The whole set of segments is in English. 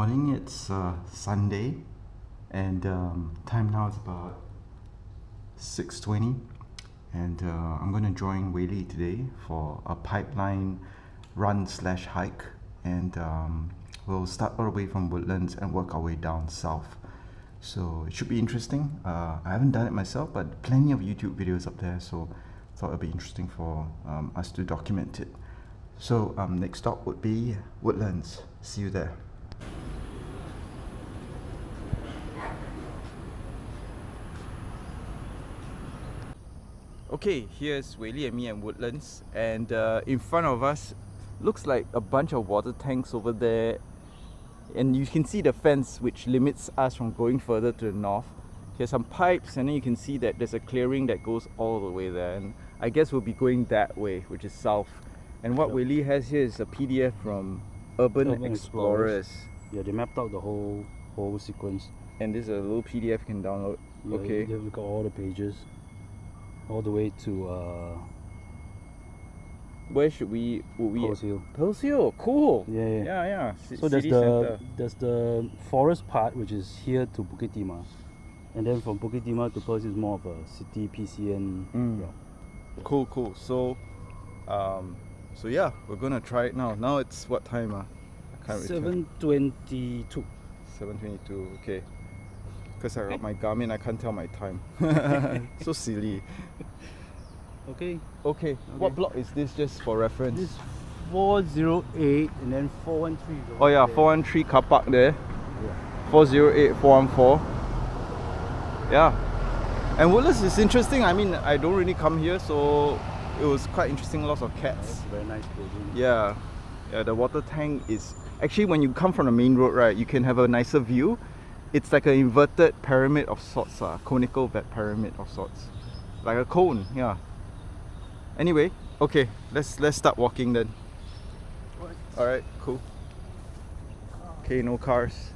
Morning, it's Sunday, and time now is about 6:20, and I'm going to join Weili today for a pipeline run slash hike, and we'll start all the way from Woodlands and work our way down south. So it should be interesting. I haven't done it myself, but plenty of YouTube videos up there, so thought it'd be interesting for us to document it. So next stop would be Woodlands. See you there. Okay, here's Weili and me and Woodlands, and in front of us looks like a bunch of water tanks over there, and you can see the fence which limits us from going further to the north. Here's some pipes, and then you can see that there's a clearing that goes all the way there, and I guess we'll be going that way, which is south. And what Weili has here is a PDF from Urban Explorers. Yeah, they mapped out the whole sequence. And this is a little PDF you can download. Yeah, okay. They've got all the pages, all the way to where should we? Pearl's Hill. Pearl's Hill, cool. Yeah. So there's the forest part, which is here to Bukit Timah, and then from Bukit Timah to Pearl's Hill is more of a city PCN route. Cool. So yeah, we're gonna try it now. Now it's what time? I can't 7:22. 7:22. Okay. Because I got my Garmin, I can't tell my time. So silly. Okay. What block is this, just for reference? This 408 and then 413. Oh yeah, 413 car park there. Yeah. 408, 414. Yeah. And Woodlands is interesting. I mean, I don't really come here, so it was quite interesting. Lots of cats. Very nice building. Yeah. The water tank is actually, when you come from the main road, right, you can have a nicer view. It's like an inverted pyramid of sorts, conical pyramid of sorts, like a cone. Yeah. Anyway, okay, let's start walking then. All right, cool. Okay, no cars.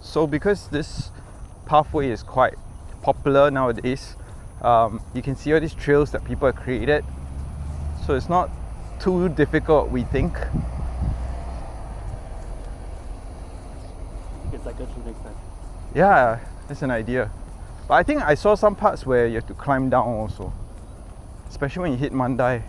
So because this pathway is quite popular nowadays, you can see all these trails that people have created, so it's not too difficult, we think. You can cycle through next time. Yeah, that's an idea. But I think I saw some parts where you have to climb down also, especially when you hit Mandai.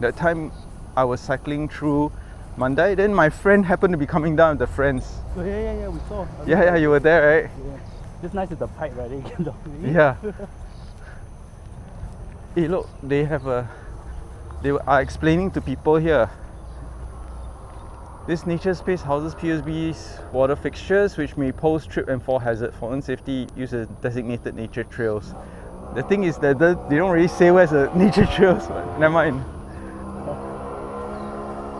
That time I was cycling through Mandai, then my friend happened to be coming down with the friends. Oh, yeah, we saw. Yeah, you were there, right? Yeah. Just nice with the pipe, right? They can down. Yeah. Hey, look, they are explaining to people here. This nature space houses PSB's water fixtures, which may pose trip and fall hazard. For own safety, use as designated nature trails. The thing is that they don't really say where's the nature trails, but never mind.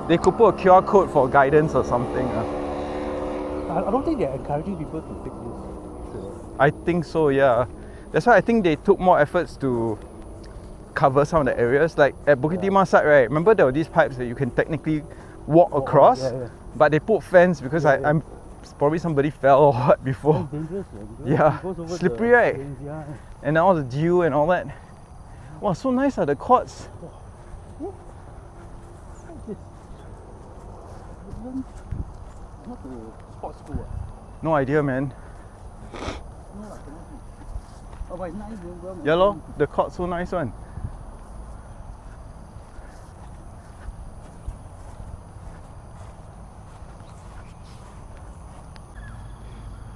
They could put a QR code for guidance or something. I don't think they're encouraging people to take this trail. I think so, yeah. That's why I think they took more efforts to cover some of the areas. Like at Bukit Timah side, right? Remember there were these pipes that you can technically walk across, but they put fence because I'm probably somebody fell or what before. Dangerous, yeah, slippery, right? Yeah. And all the dew and all that. Wow, so nice, the quads. Not the sports school. No idea, man. Oh, but nice. Yeah, lor, the court's so nice one.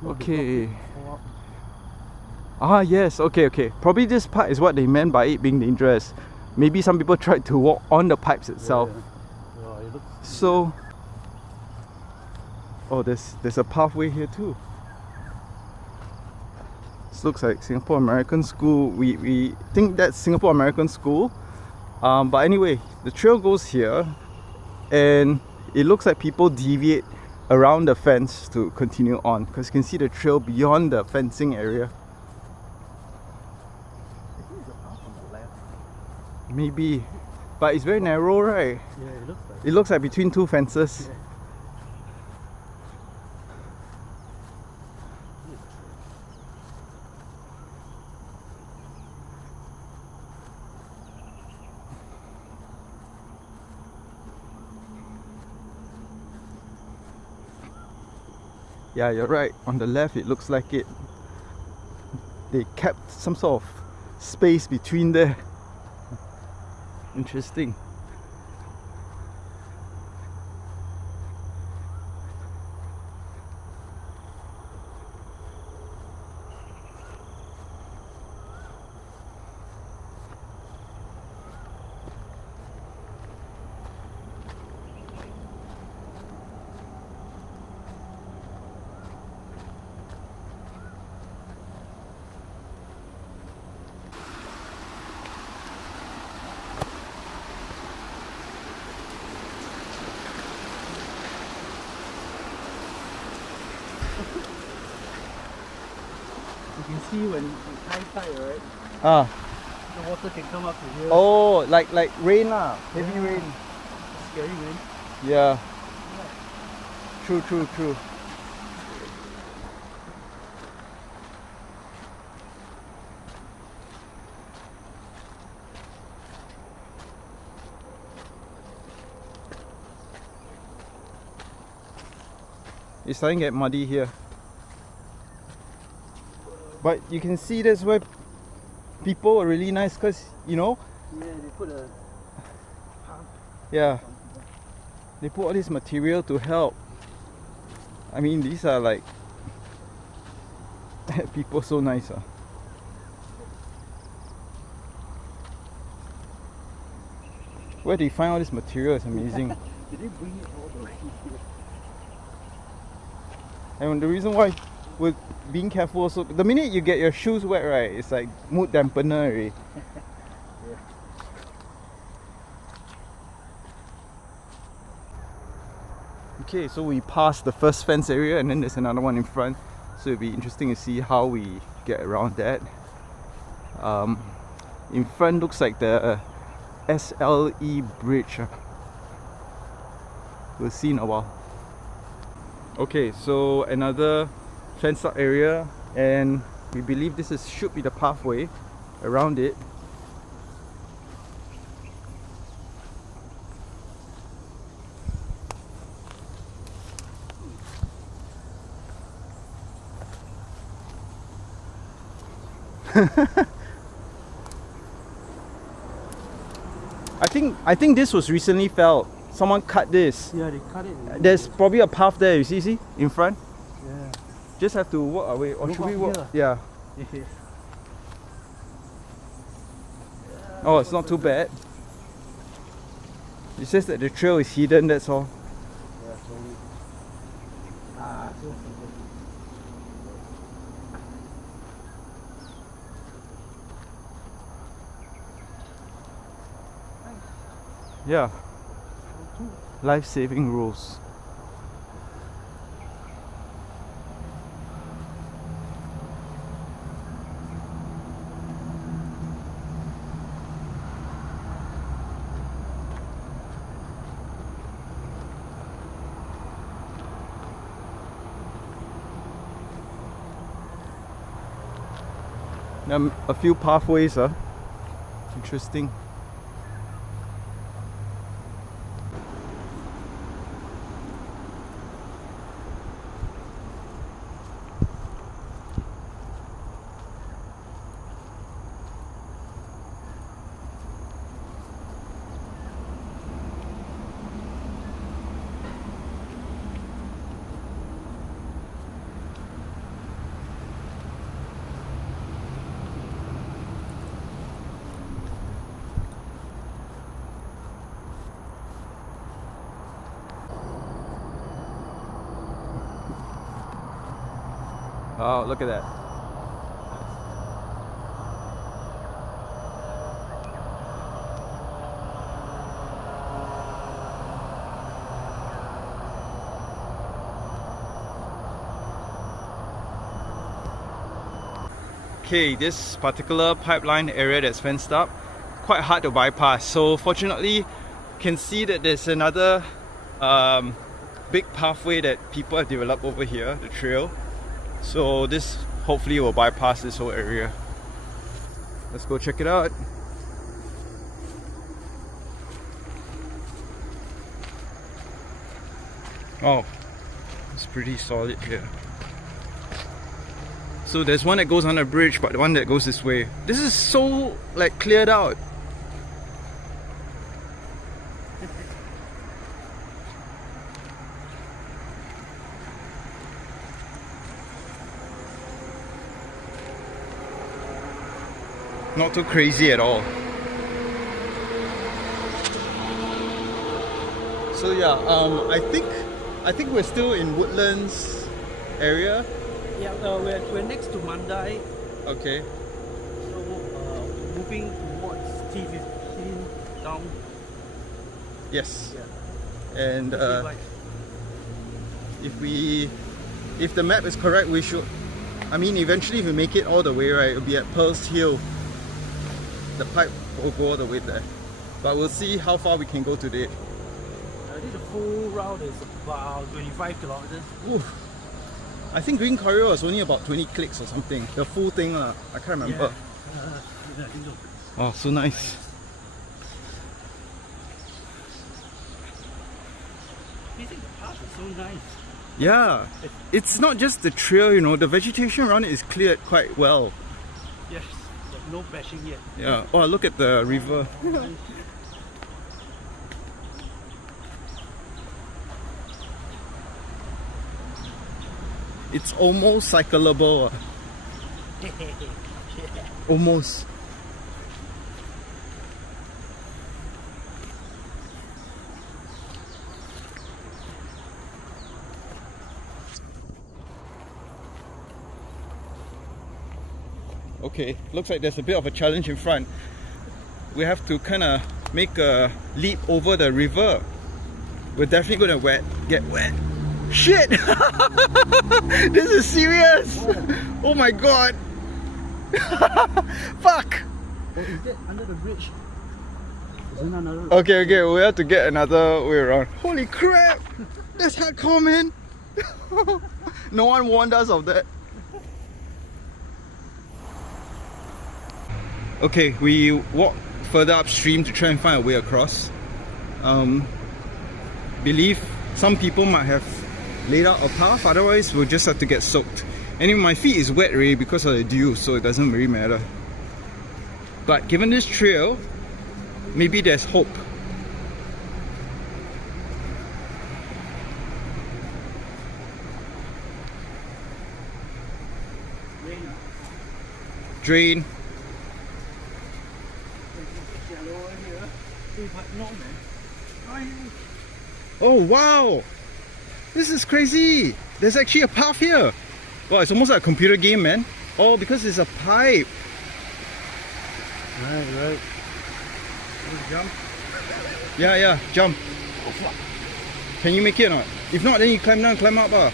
Okay. Yes, okay. Probably this part is what they meant by it being dangerous. Maybe some people tried to walk on the pipes itself. Yeah. So, there's a pathway here too. This looks like Singapore American School. We think that's Singapore American School. But anyway, the trail goes here, and it looks like people deviate around the fence to continue on, because you can see the trail beyond the fencing area. Maybe, but it's very narrow, right? Yeah, it looks like. It looks like between two fences. Yeah, you're right. On the left, it looks like it. They kept some sort of space between there. Interesting. You can see when it's high tide, right? Ah. The water can come up to here. Oh, like rain lah. Heavy rain. Scary, man. Yeah. True, true, true. It's starting to get muddy here. But you can see that's where people are really nice because, you know, Yeah, they put a yeah, they put all this material to help. I mean, these are like people so nice. Where do you find all this material? It's amazing. Did they bring it all the way here? And the reason why we're being careful also, the minute you get your shoes wet, right, it's like mood dampener already. Yeah. Okay, so we passed the first fence area and then there's another one in front. So it'll be interesting to see how we get around that. In front looks like the SLE bridge. We'll see in a while. Okay, so another fenced up area, and we believe this should be the pathway around it. I think this was recently felled. Someone cut this. Yeah, they cut it. There's probably a path there, you see in front. Yeah. Just have to walk away, or Go should we up walk? here. Yeah. Oh, it's not too bad. It says that the trail is hidden, that's all. Yeah, totally. Ah, so Yeah. Life-saving rules. A few pathways, interesting. Oh, look at that. Okay, this particular pipeline area that's fenced up, quite hard to bypass. So fortunately, you can see that there's another big pathway that people have developed over here, the trail. So this hopefully will bypass this whole area. Let's go check it out. Oh, it's pretty solid here. So there's one that goes on a bridge, but one that goes this way. This is so like cleared out. Not too crazy at all. So yeah, I think we're still in Woodlands area. Yeah, we're next to Mandai. Okay. So moving towards T15 down. Yes. Yeah. And Right. if the map is correct, we should. I mean, eventually, if we make it all the way, right, it'll be at Pearl's Hill. The pipe will go all the way there. But we'll see how far we can go today. I think the full route is about 25 kilometers. Oof. I think Green Corridor was only about 20 clicks or something. The full thing, I can't remember. Yeah, I think so. Oh, so nice. I think the path is so nice. Yeah, it's not just the trail, you know, the vegetation around it is cleared quite well. Yes, no bashing yet. Yeah, oh, look at the river. It's almost cyclable. Almost. Okay, looks like there's a bit of a challenge in front. We have to kind of make a leap over the river. We're definitely going to get wet. Shit! This is serious! Oh my god! Fuck! Oh, is that under the bridge? Is there another? Okay, we have to get another way around. Holy crap! That's hardcore, man! No one warned us of that. Okay, we walk further upstream to try and find a way across. Believe some people might have laid out a path, otherwise we'll just have to get soaked. Anyway, my feet is wet already because of the dew, so it doesn't really matter. But given this trail, maybe there's hope. Drain. Oh wow! This is crazy! There's actually a path here! Wow, it's almost like a computer game, man. Oh, because it's a pipe. Right. Jump. Yeah, jump. Can you make it or not? If not, then you climb down, climb up. Yeah.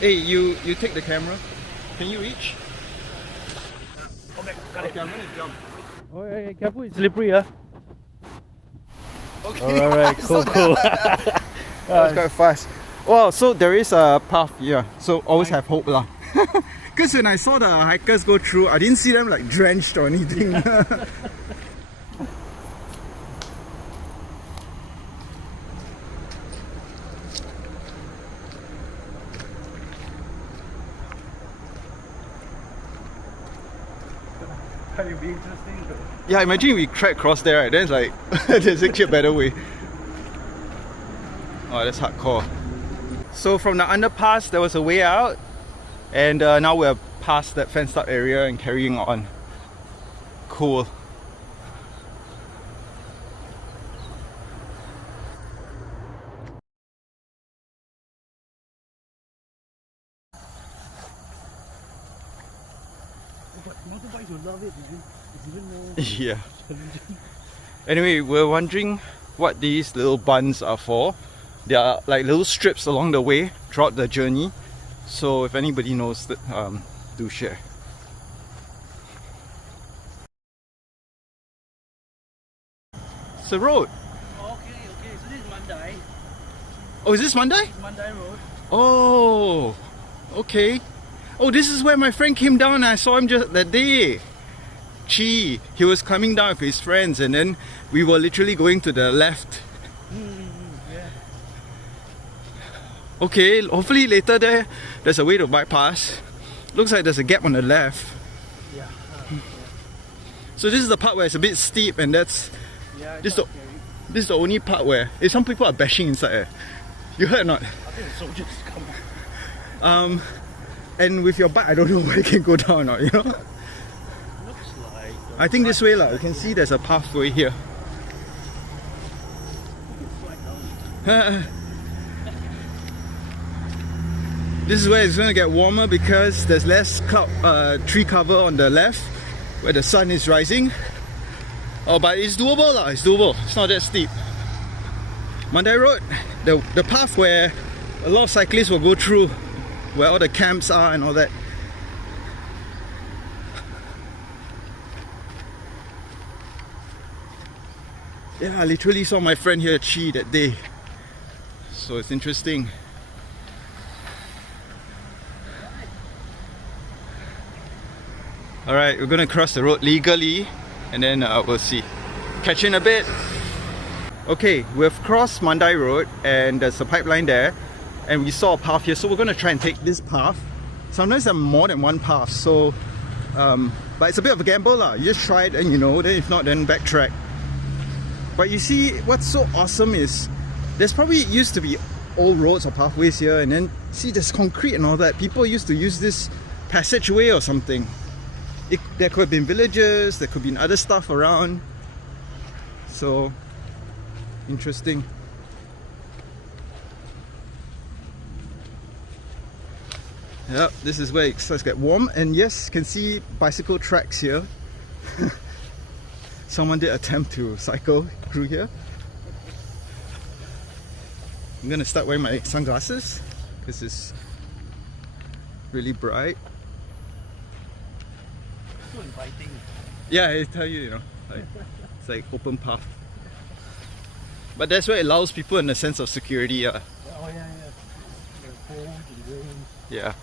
Hey, you take the camera. Can you reach? Okay, I'm gonna jump. Oh, yeah, careful, it's slippery, huh? Okay. Alright, cool. That was quite fast. Wow, so there is a path here, so always have hope lah. Because when I saw the hikers go through, I didn't see them like drenched or anything. Can it be interesting? Yeah, imagine we trek across there, right? Then it's like, there's actually a better way. Oh, that's hardcore. So from the underpass, there was a way out. And now we're past that fenced up area and carrying on. Cool. But motorbikes will love it, man. It's even more Yeah. challenging. Anyway, we're wondering what these little buns are for. They are like little strips along the way throughout the journey. So if anybody knows that, do share. It's the road. Okay, so this is Mandai. Oh, is this Mandai? Mandai Road. Oh, okay. Oh, this is where my friend came down and I saw him just that day. Chi. He was coming down with his friends, and then we were literally going to the left. Yeah. Okay, hopefully later there's a way to bypass. Looks like there's a gap on the left. Yeah. So this is the part where it's a bit steep, and that's Yeah. this is the only part where some people are bashing inside. You heard or not? I think the soldiers come. And with your bike, I don't know where you can go down or not, you know? Looks like. I think this way lah. You can see there's a pathway here. This is where it's going to get warmer because there's less tree cover on the left where the sun is rising. Oh, but it's doable lah. It's doable. It's not that steep. Mandai Road, the path where a lot of cyclists will go through, where all the camps are and all that. Yeah, I literally saw my friend here, Chi, that day. So it's interesting. Alright, we're gonna cross the road legally and then we'll see. Catch you in a bit. Okay, we've crossed Mandai Road and there's a pipeline there. And we saw a path here, so we're gonna try and take this path. Sometimes there are more than one path, so but it's a bit of a gamble lah. You just try it and you know, then if not, then backtrack. But you see, what's so awesome is there's probably used to be old roads or pathways here, and then see there's concrete and all that. People used to use this passageway or something. There could have been villages, there could have been other stuff around. So interesting. Yep, this is where it starts to get warm, and yes, you can see bicycle tracks here. Someone did attempt to cycle through here. I'm gonna start wearing my sunglasses because it's really bright. So inviting. Yeah, I tell you, you know, like, it's like open path. But that's where it allows people in a sense of security. Yeah. Oh yeah. The cold, the rain. Yeah.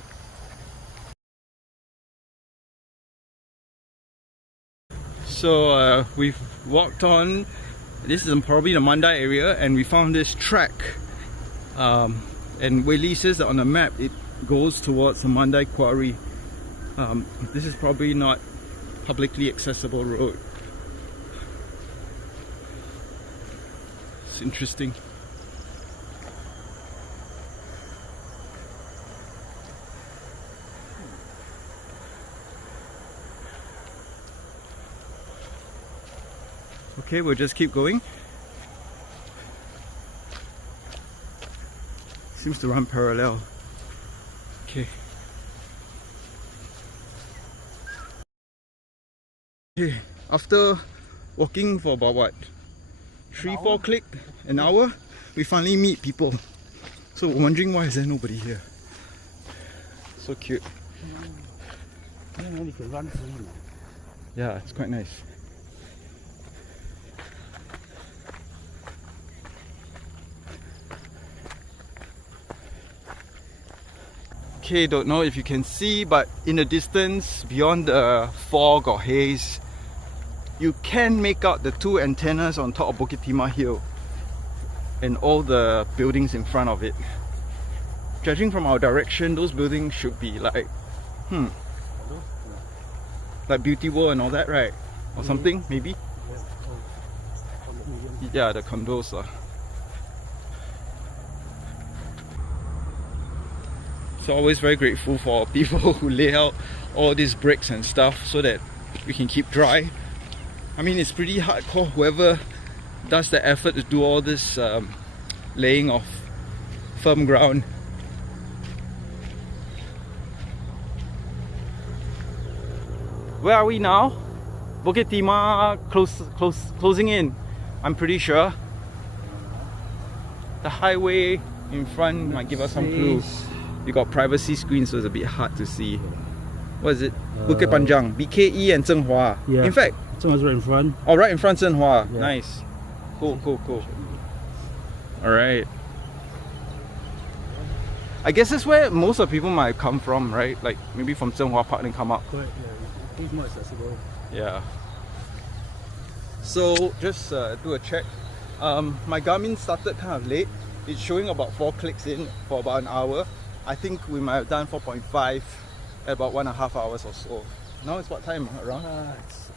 So we've walked on. This is probably the Mandai area, and we found this track. And Weili says that on the map it goes towards the Mandai quarry. This is probably not publicly accessible road. It's interesting. Okay, we'll just keep going. Seems to run parallel. Okay. Okay, after walking for about what? 3-4 click an hour, we finally meet people. So we're wondering why is there nobody here. So cute. Yeah, you can run free. Yeah, it's quite nice. Okay, don't know if you can see, but in the distance, beyond the fog or haze, you can make out the two antennas on top of Bukit Timah Hill and all the buildings in front of it. Judging from our direction, those buildings should be like, like Beauty World and all that, right? Or something, maybe? Yeah, the condos are. So always very grateful for people who lay out all these bricks and stuff so that we can keep dry. I mean, it's pretty hardcore, whoever does the effort to do all this laying of firm ground. Where are we now? Bukit Timah closing in, I'm pretty sure. The highway in front might give us some clues. You got privacy screen, so it's a bit hard to see. What is it? Bukit Panjang, BKE and Zhenghua. Yeah. In fact, Zhenhua's right in front. oh, right in front Zhenhua. Yeah. Nice. Cool. Alright. I guess that's where most of the people might come from, right? Like maybe from Zhenhua Park and come up. Correct, yeah. It's more accessible. Yeah. So just do a check. My Garmin started kind of late. It's showing about 4 clicks in for about an hour. I think we might have done 4.5 at about 1.5 hours or so. Now it's what time around? It's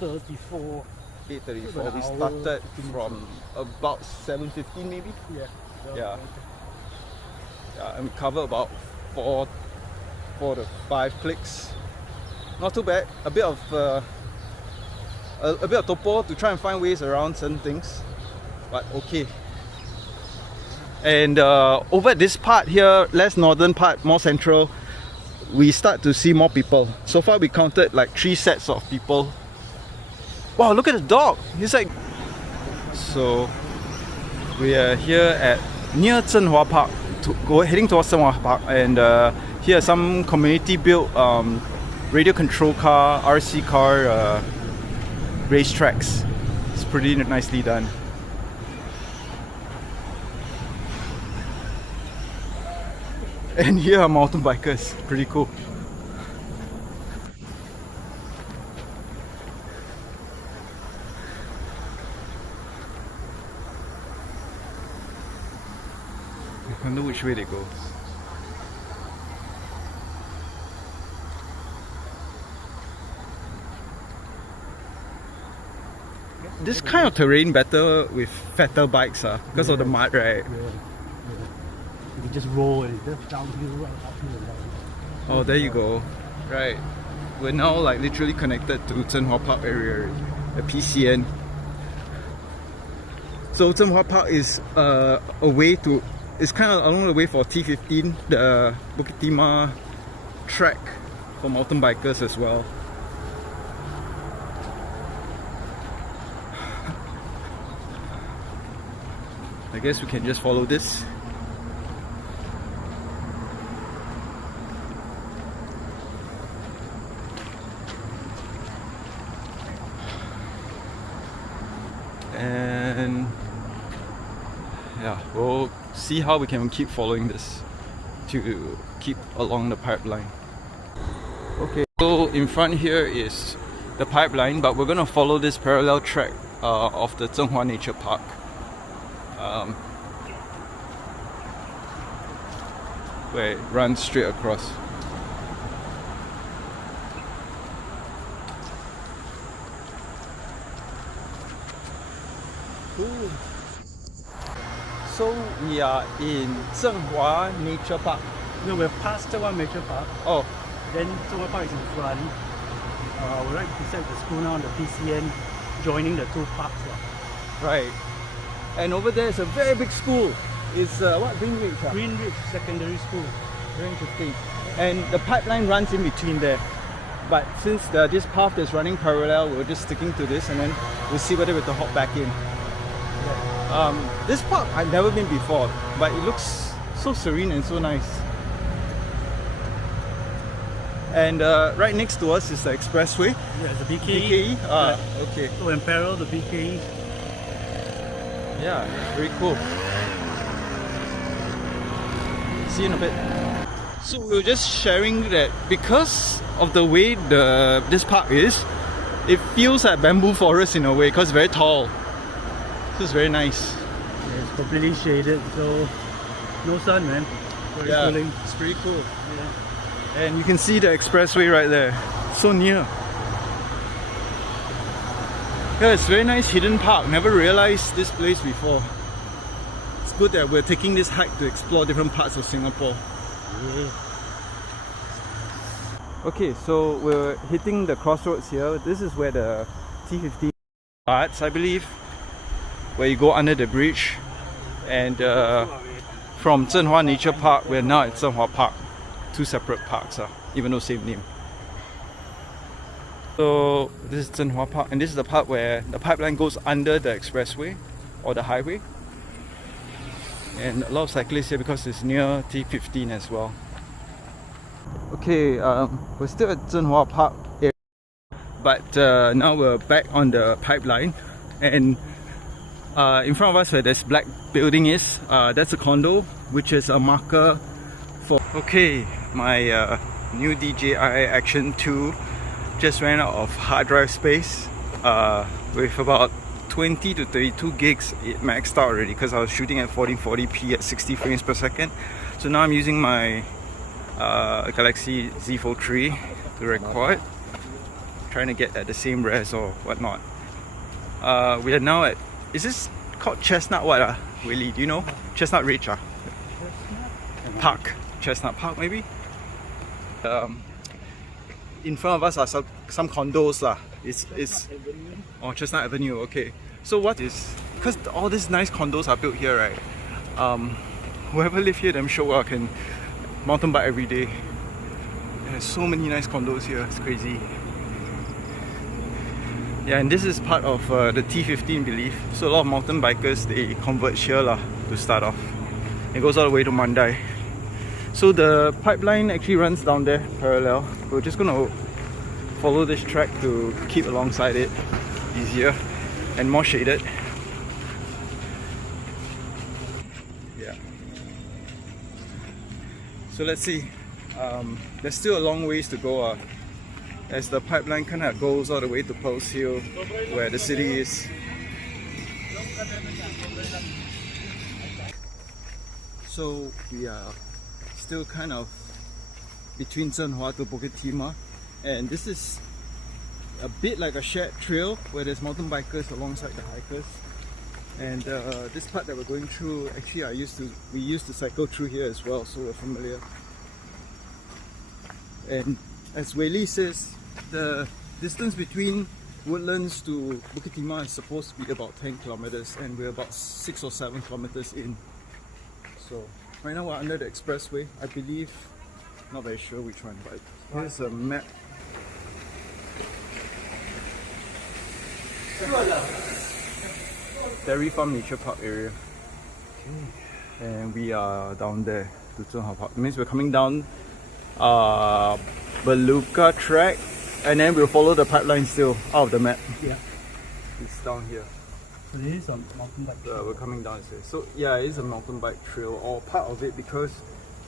8:34. 8:34. We started from about 7:15 maybe. Yeah. And we cover about 4 to 5 clicks. Not too bad. A bit of topo to try and find ways around certain things, but okay. And over at this part here, less northern part, more central, we start to see more people. So far we counted like 3 sets of people. Wow, look at the dog! He's like... So we are here at near Zhenhua Park, heading towards Zhenhua Park, and here are some community built radio control car, RC car racetracks. It's pretty nicely done. And here are mountain bikers, pretty cool. I wonder which way they go. This kind of terrain better with fatter bikes because of the mud, right? You can just roll and just downhill, right, uphill and downhill. Oh, there you go. Right. We're now like literally connected to Zhenhua Park area, the PCN. So Zhenhua Park is a way to... It's kind of along the way for T15, the Bukit Timah track for mountain bikers as well. I guess we can just follow this. And yeah, we'll see how we can keep following this to keep along the pipeline. Okay, so in front here is the pipeline, but we're gonna follow this parallel track of the Zhenhua Nature Park. Where it runs straight across. Ooh. So we are in Zhenhua Nature Park. No, we're past Zhenhua Nature Park. Oh, Then Zhenhua Park is in front. We're right beside the school now on the PCN, joining the 2 parks. right. And over there is a very big school. It's what? Greenwich? Greenwich Secondary School. Very interesting. And the pipeline runs in between there. But since this path is running parallel, we're just sticking to this, and then we'll see whether we have to hop back in. This park I've never been before, but it looks so serene and so nice. And right next to us is the expressway. Yeah, the BKE. Okay. So in parallel, the BKE. Yeah, very cool. See you in a bit. So we were just sharing that because of the way this park is, it feels like bamboo forest in a way because it's very tall. So it's very nice. Yeah, it's completely shaded, so no sun, man. Very cooling. It's pretty cool. Yeah. And you can see the expressway right there. So near. Yeah, it's a very nice hidden park. Never realized this place before. It's good that we're taking this hike to explore different parts of Singapore. Yeah. Okay, so we're hitting the crossroads here. This is where the T15 starts, I believe, where you go under the bridge. And from Zhenhua Nature Park, we're now at Zhenhua Park. 2 separate parks, even though same name. So this is Zhenhua Park, and this is the part where the pipeline goes under the expressway or the highway. And a lot of cyclists here because it's near T15 as well. Okay, we're still at Zhenhua Park area, but now we're back on the pipeline, and in front of us where this black building is, that's a condo, which is a marker for... Okay, my new DJI Action 2 just ran out of hard drive space. With about 20 to 32 gigs, it maxed out already because I was shooting at 1440p at 60 frames per second. So now I'm using my Galaxy Z Fold 3 to record, trying to get at the same res or whatnot. We are now at, is this called Chestnut what Weili, do you know? Chestnut Ridge Park, Chestnut Park maybe? In front of us are some condos lah. It's oh, Chestnut Avenue, okay. So what is, because all these nice condos are built here, right? Whoever live here, them sure can mountain bike every day. There's so many nice condos here, it's crazy. Yeah, and this is part of the T15 belief. So a lot of mountain bikers, they converge here lah to start off. It goes all the way to Mandai. So the pipeline actually runs down there parallel. We're just gonna follow this track to keep alongside it easier and more shaded. Yeah. So let's see. There's still a long ways to go as the pipeline kind of goes all the way to Pearl's Hill where the city is. So we are still kind of between Zhenhua to Bukit Timah, and this is a bit like a shared trail where there's mountain bikers alongside the hikers. And this part that we're going through, actually we used to cycle through here as well, so we're familiar. And as Weili says, the distance between Woodlands to Bukit Timah is supposed to be about 10 kilometers, and we're about 6 or 7 kilometers in. So right now we're under the expressway, I believe. Not very sure which one, but here's a map. Dairy Farm Nature Park area. And we are down there to Zhenhua Park. It means we're coming down Beluga track, and then we'll follow the pipeline still out of the map. Yeah. It's down here. So this is a mountain bike trail. We're coming down here. So yeah, it is a mountain bike trail, or part of it, because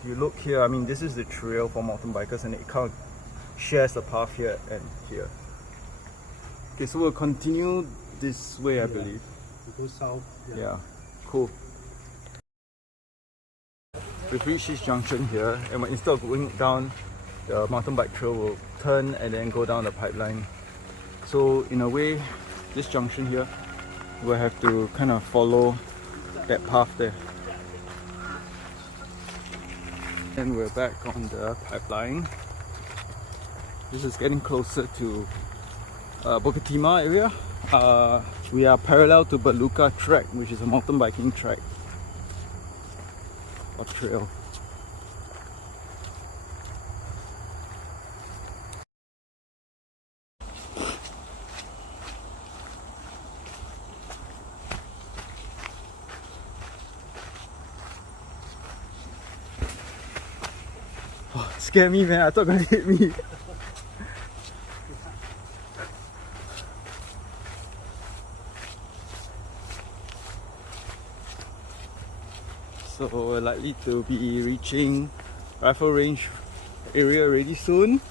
you look here, I mean this is the trail for mountain bikers and it kind of shares the path here and here. Okay, so we'll continue this way, I believe. We go south. Yeah, cool. We've reached this junction here, and instead of going down the mountain bike trail, we'll turn and then go down the pipeline. So in a way, this junction here, we'll have to kind of follow that path there. And we're back on the pipeline. This is getting closer to Bukit Timah area. We are parallel to Beluga track, which is a mountain biking track or trail. Oh, it scared me, man. I thought it was gonna hit me. So we're likely to be reaching rifle range area really soon.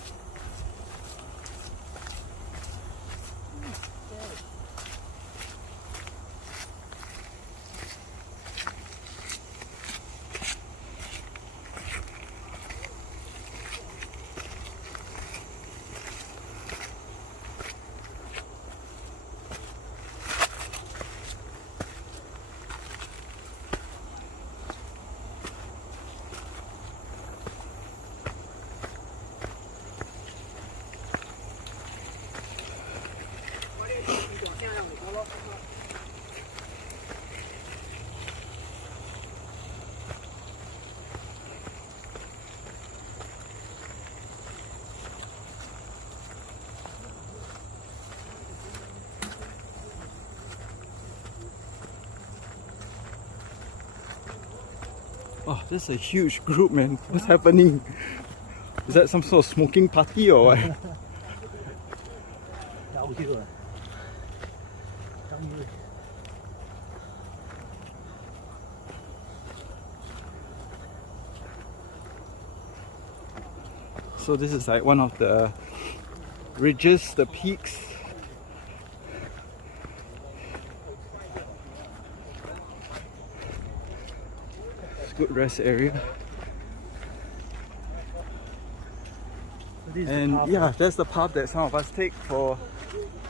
Oh, this is a huge group, man. What's happening? Is that some sort of smoking party or what? So this is like one of the ridges, the peaks. It's a good rest area. And yeah, that's the path that some of us take for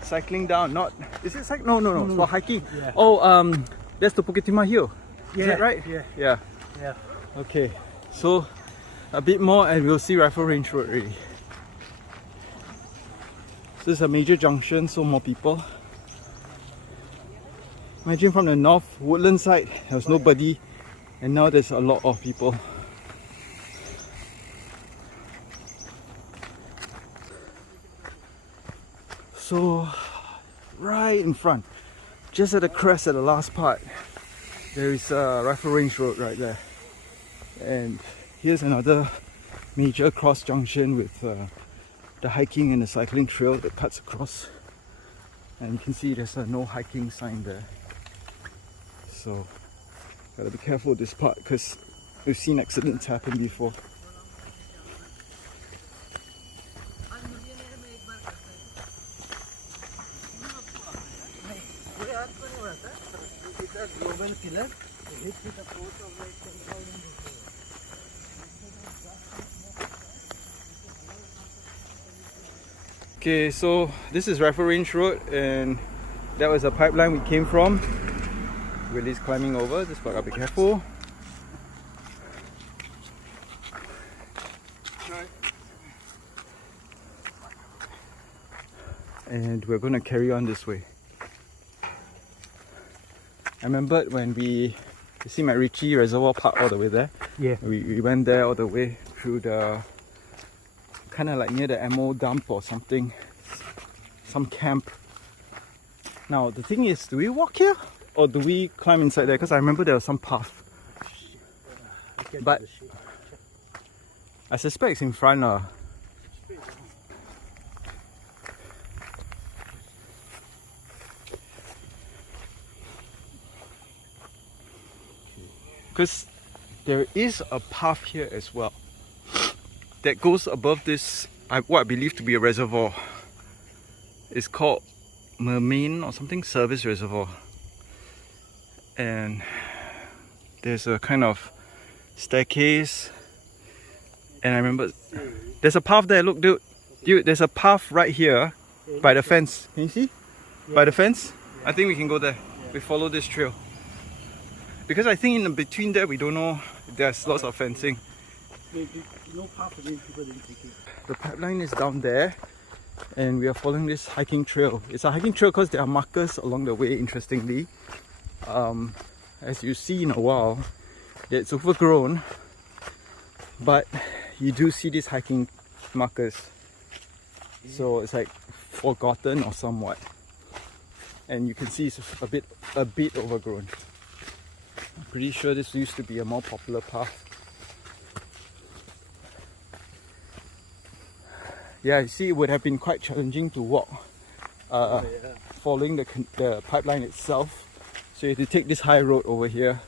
cycling down. Not, is it cycling? No, it's for hiking. Yeah. Oh, that's the Bukit Timah Hill. Yeah, Is that right? Yeah. Yeah. Okay, so a bit more and we'll see Rifle Range Road already. So this is a major junction, so more people. Imagine from the north Woodland side, there was nobody, and now there's a lot of people. So right in front, just at the crest at the last part, there is a Rifle Range Road right there. And here's another major cross junction with the hiking and the cycling trail that cuts across. And you can see there's a no hiking sign there. So gotta be careful with this part because we've seen accidents happen before. Okay, so this is Rifle Range Road and that was a pipeline we came from. Willie's climbing over, just gotta be careful. And we're gonna carry on this way. I remembered when you see MacRitchie Reservoir Park all the way there? Yeah. We went there all the way through the kind of like near the ammo dump or something, some camp. Now the thing is, do we walk here or do we climb inside there? Because I remember there was some path, but I suspect it's in front. Because there is a path here as well that goes above this, what I believe to be a reservoir. It's called Mermain or something, Service Reservoir. And there's a kind of staircase. And I remember there's a path there, look dude, there's a path right here by the fence. Can you see? By the fence? I think we can go there. We follow this trail. Because I think in between there we don't know, there's lots of fencing. No path again, people didn't take it. The pipeline is down there and we are following this hiking trail. It's a hiking trail because there are markers along the way, interestingly. As you see in a while, it's overgrown, but you do see these hiking markers. So it's like forgotten or somewhat. And you can see it's a bit overgrown. I'm pretty sure this used to be a more popular path. Yeah, you see, it would have been quite challenging to walk following the pipeline itself. So you have to take this high road over here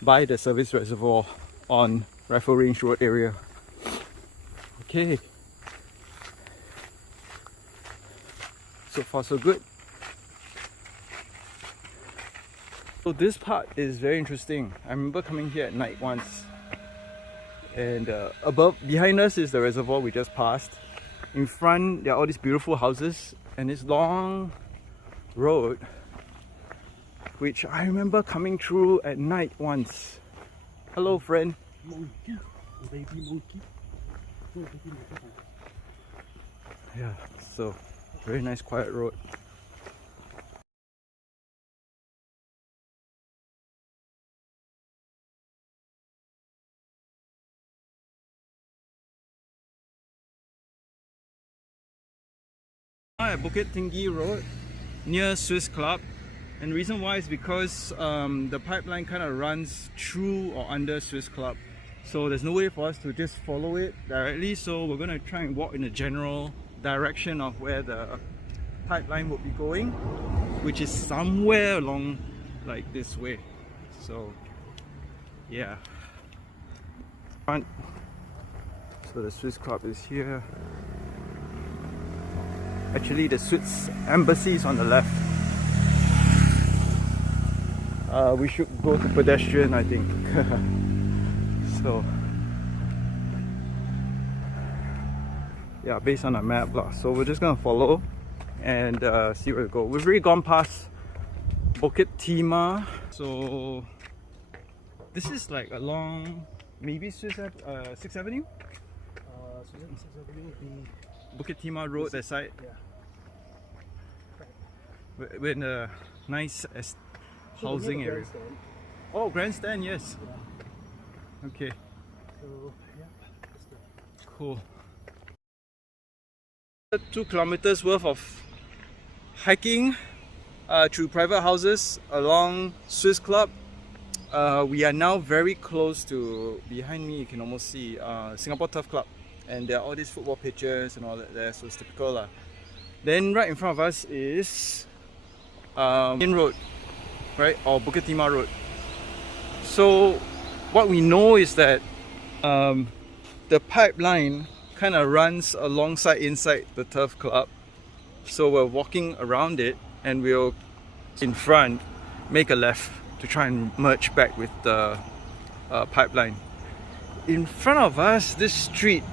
by the service reservoir on Rifle Range Road area. Okay. So far so good. So this part is very interesting. I remember coming here at night once. And behind us is the reservoir we just passed. In front, there are all these beautiful houses and this long road, which I remember coming through at night once. Hello, friend. Monkey, baby monkey. Yeah, so very nice, quiet road. At Bukit Tinggi Road near Swiss Club, and the reason why is because the pipeline kind of runs through or under Swiss Club, so there's no way for us to just follow it directly, so we're going to try and walk in the general direction of where the pipeline would be going, which is somewhere along like this way. So yeah, front. So the Swiss Club is here. Actually, the Swiss embassy is on the left. We should go to pedestrian, I think. So, yeah, based on our map lah. So we're just gonna follow and see where we go. We've already gone past Bukit Timah. So this is like along maybe 6th Avenue? 6th Avenue would be Bukit Timah Road, that side. yeah. We're in a nice housing area. Oh, grandstand, yes. Yeah. Okay, So yeah, that's the cool. 2 kilometers worth of hiking through private houses along Swiss Club. We are now very close to, behind me you can almost see Singapore Turf Club, and there are all these football pitches and all that there, so it's typical lah. Then right in front of us is Main Road, right, or Bukit Timah Road. So what we know is that the pipeline kind of runs alongside inside the Turf Club, so we're walking around it and we'll in front make a left to try and merge back with the pipeline. In front of us, this street,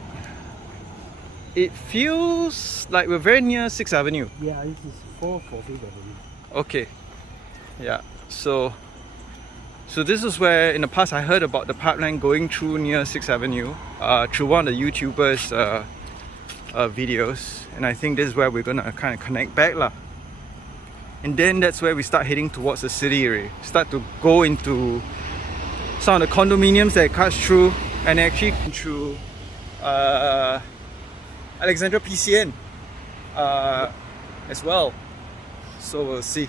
it feels like we're very near 6th Avenue. yeah, this is 4 Fifth Avenue. Okay, yeah, so this is where in the past I heard about the pipeline going through near 6th Avenue through one of the YouTubers videos, and I think this is where we're gonna kind of connect back lah. And then that's where we start heading towards the city area, start to go into some of the condominiums that it cuts through, and actually through Alexandra PCN as well. So we'll see.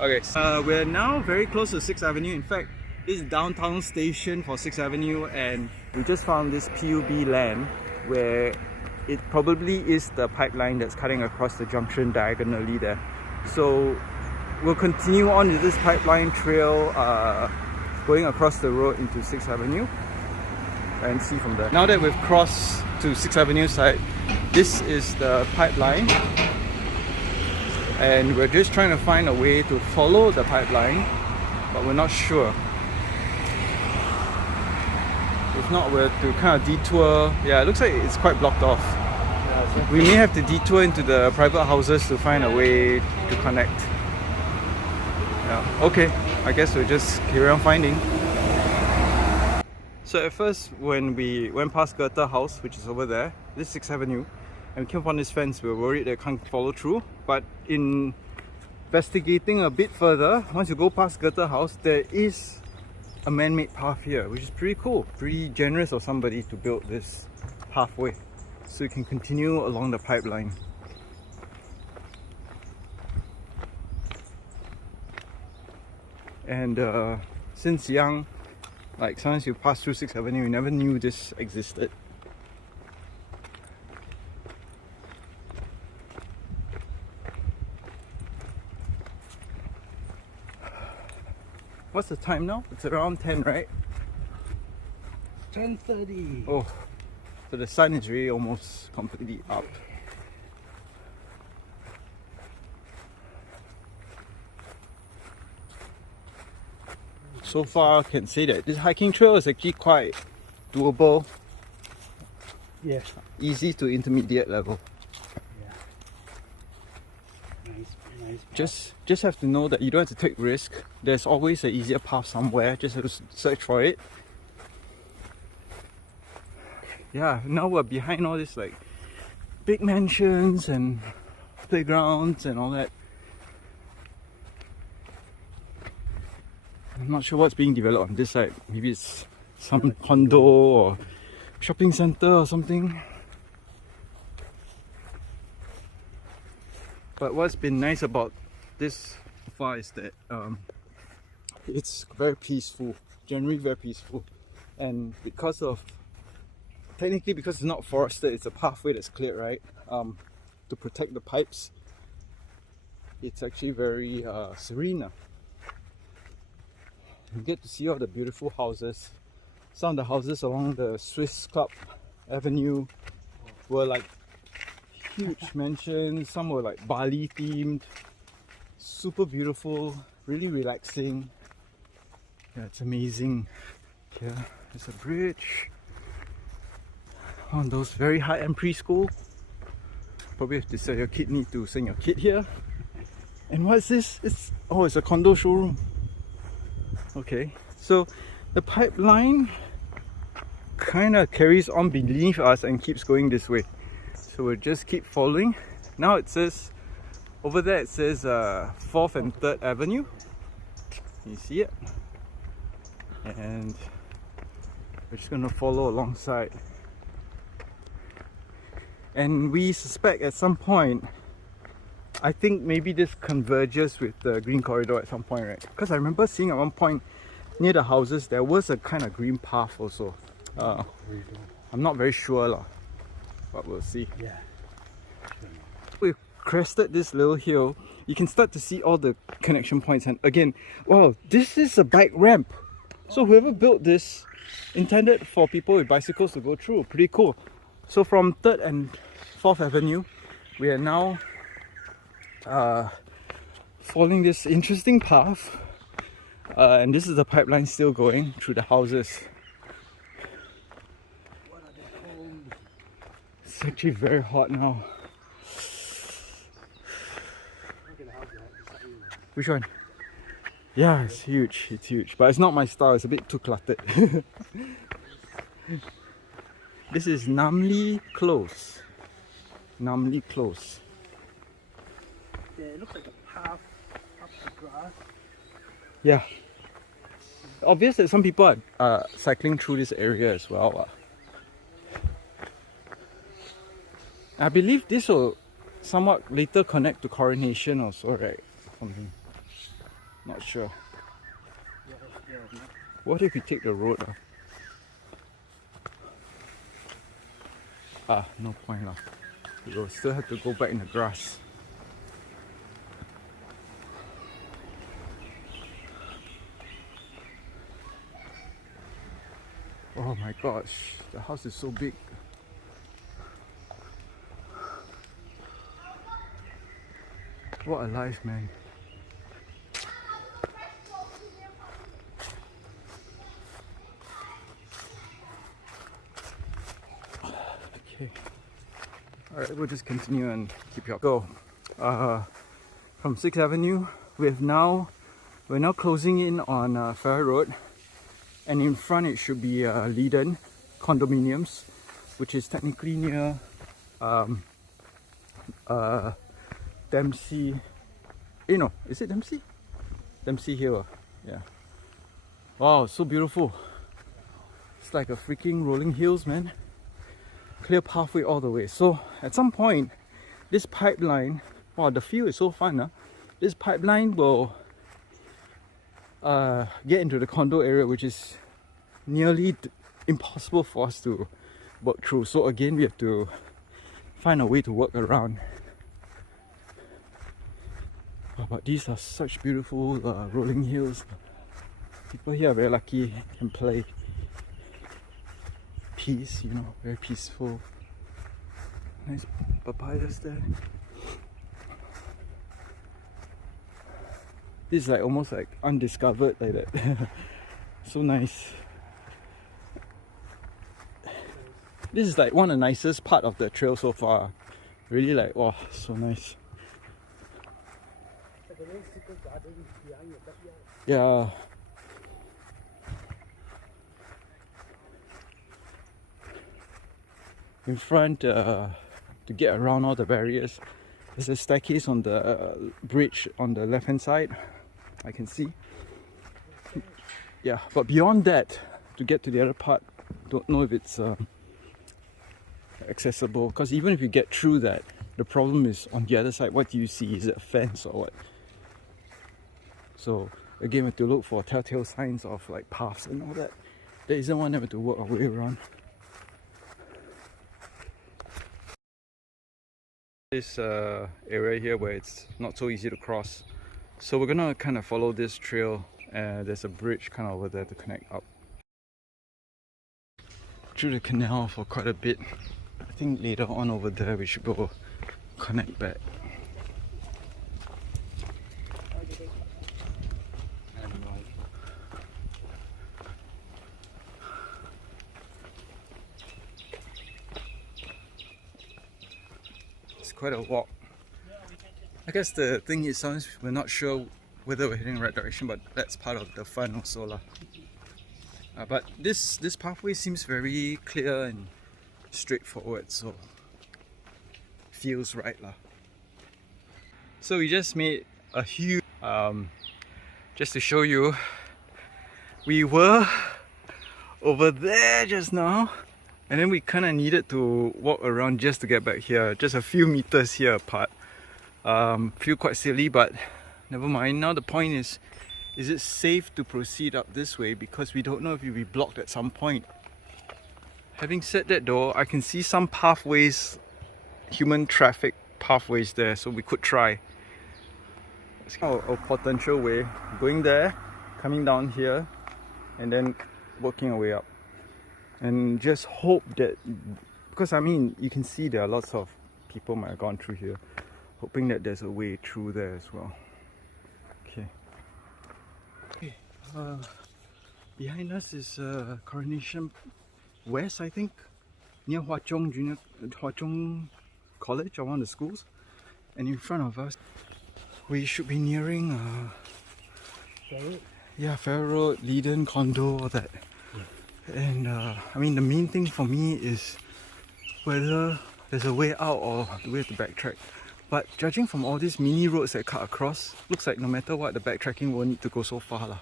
Okay, we're now very close to 6th Avenue. In fact, this is downtown station for 6th Avenue, and we just found this PUB land where it probably is the pipeline that's cutting across the junction diagonally there. So we'll continue on with this pipeline trail going across the road into 6th Avenue and see from there. Now that we've crossed to 6th Avenue side, this is the pipeline, and we're just trying to find a way to follow the pipeline, but we're not sure. If not, we're to kind of detour. Yeah, it looks like it's quite blocked off. Yeah, so We may have to detour into the private houses to find a way to connect. Yeah, okay, I guess we'll just carry on finding. So at first, when we went past Goethe House, which is over there, this is 6th Avenue, and we came upon this fence, we were worried that it can't follow through. But in investigating a bit further, once you go past Goethe House, there is a man-made path here, which is pretty cool. Pretty generous of somebody to build this pathway, so you can continue along the pipeline. And since young, like sometimes you pass through 6th Avenue, you never knew this existed. What's the time now? It's around 10, right? 10:30. Oh, so the sun is really almost completely up. So far, I can say that this hiking trail is actually quite doable, Yeah. easy to intermediate level. Yeah. Nice. Just have to know that you don't have to take risk. There's always an easier path somewhere. Just have to search for it. Yeah, now we're behind all this like big mansions and playgrounds and all that. I'm not sure what's being developed on this side. Maybe it's some condo or shopping center or something. But what's been nice about this so far is that it's very peaceful, generally very peaceful. And because it's not forested, it's a pathway that's cleared, right? To protect the pipes, it's actually very serene. You get to see all the beautiful houses. Some of the houses along the Swiss Club Avenue were like huge mansions. Some were like Bali themed. Super beautiful, really relaxing. Yeah, it's amazing. Here, there's a bridge. One of those very high-end preschool. Probably have to sell your kid, need to send your kid here. And what's this? It's a condo showroom. Okay, so the pipeline kind of carries on beneath us and keeps going this way. So we'll just keep following. Now it says, over there it says 4th and 3rd Avenue. Can you see it? And we're just going to follow alongside. And we suspect at some point, I think maybe this converges with the green corridor at some point, right? Because I remember seeing at one point near the houses there was a kind of green path also. I'm not very sure lah, but we'll see. Yeah. We've crested this little hill. You can start to see all the connection points, and again, wow, this is a bike ramp. So whoever built this intended for people with bicycles to go through. Pretty cool. So from 3rd and 4th Avenue, we are now following this interesting path, and this is the pipeline still going through the houses. It's actually very hot now. Which one? Yeah, it's huge, but it's not my style, it's a bit too cluttered. This is Namly Close. Namly Close. Yeah, it looks like a path up the grass. Yeah. Obvious that some people are cycling through this area as well. I believe this will somewhat later connect to Coronation also, right? Something. Not sure. What if we take the road? No point lah. We'll still have to go back in the grass. Oh my gosh, the house is so big. What a life, man. Okay. Alright, we'll just continue and keep you up. Go. From 6th Avenue, we're now closing in on Ferrer Road. And in front it should be Leiden condominiums, which is technically near Dempsey. No, is it Dempsey? Dempsey Hill. Yeah. Wow, so beautiful. It's like a freaking rolling hills, man. Clear pathway all the way. So at some point, this pipeline, wow, the view is so fun. Huh? This pipeline will get into the condo area, which is nearly impossible for us to work through. So again, we have to find a way to work around. Oh, but these are such beautiful rolling hills. People here are very lucky, can play. Peace, you know, very peaceful. Nice papayas there. This is like almost like undiscovered like that. So nice. This is like one of the nicest part of the trail so far. Really like, wow, so nice. Yeah. In front, to get around all the barriers, there's a staircase on the bridge on the left hand side. I can see. Yeah, but beyond that, to get to the other part, don't know if it's accessible. Because even if you get through that, the problem is on the other side. What do you see? Is it a fence or what? So again, we have to look for telltale signs of like paths and all that. There isn't one, never to work our way around. This area here where it's not so easy to cross, so we're gonna kind of follow this trail. There's a bridge kind of over there to connect up through the canal for quite a bit. I think later on over there we should go connect back. It's quite a walk. I guess the thing is sometimes we're not sure whether we're heading in the right direction, but that's part of the fun also lah. But this pathway seems very clear and straightforward, so feels right lah. So we just made a huge just to show you, we were over there just now, and then we kind of needed to walk around just to get back here, just a few meters here apart. Feel quite silly, but never mind. Now the point is it safe to proceed up this way, because we don't know if you'll be blocked at some point. Having said that though, I can see some pathways, human traffic pathways there, so we could try. It's a potential way, going there, coming down here, and then working our way up. And just hope that, because I mean, you can see there are lots of people might have gone through here, hoping that there's a way through there as well. Okay. Behind us is Coronation West, I think, near Hwa Chong College, or one of the schools. And in front of us, we should be nearing Farrer Road, Leiden condo, all that. Yeah. And I mean, the main thing for me is whether there's a way out or do we have to backtrack. But judging from all these mini roads that cut across, looks like no matter what, the backtracking won't need to go so far lah.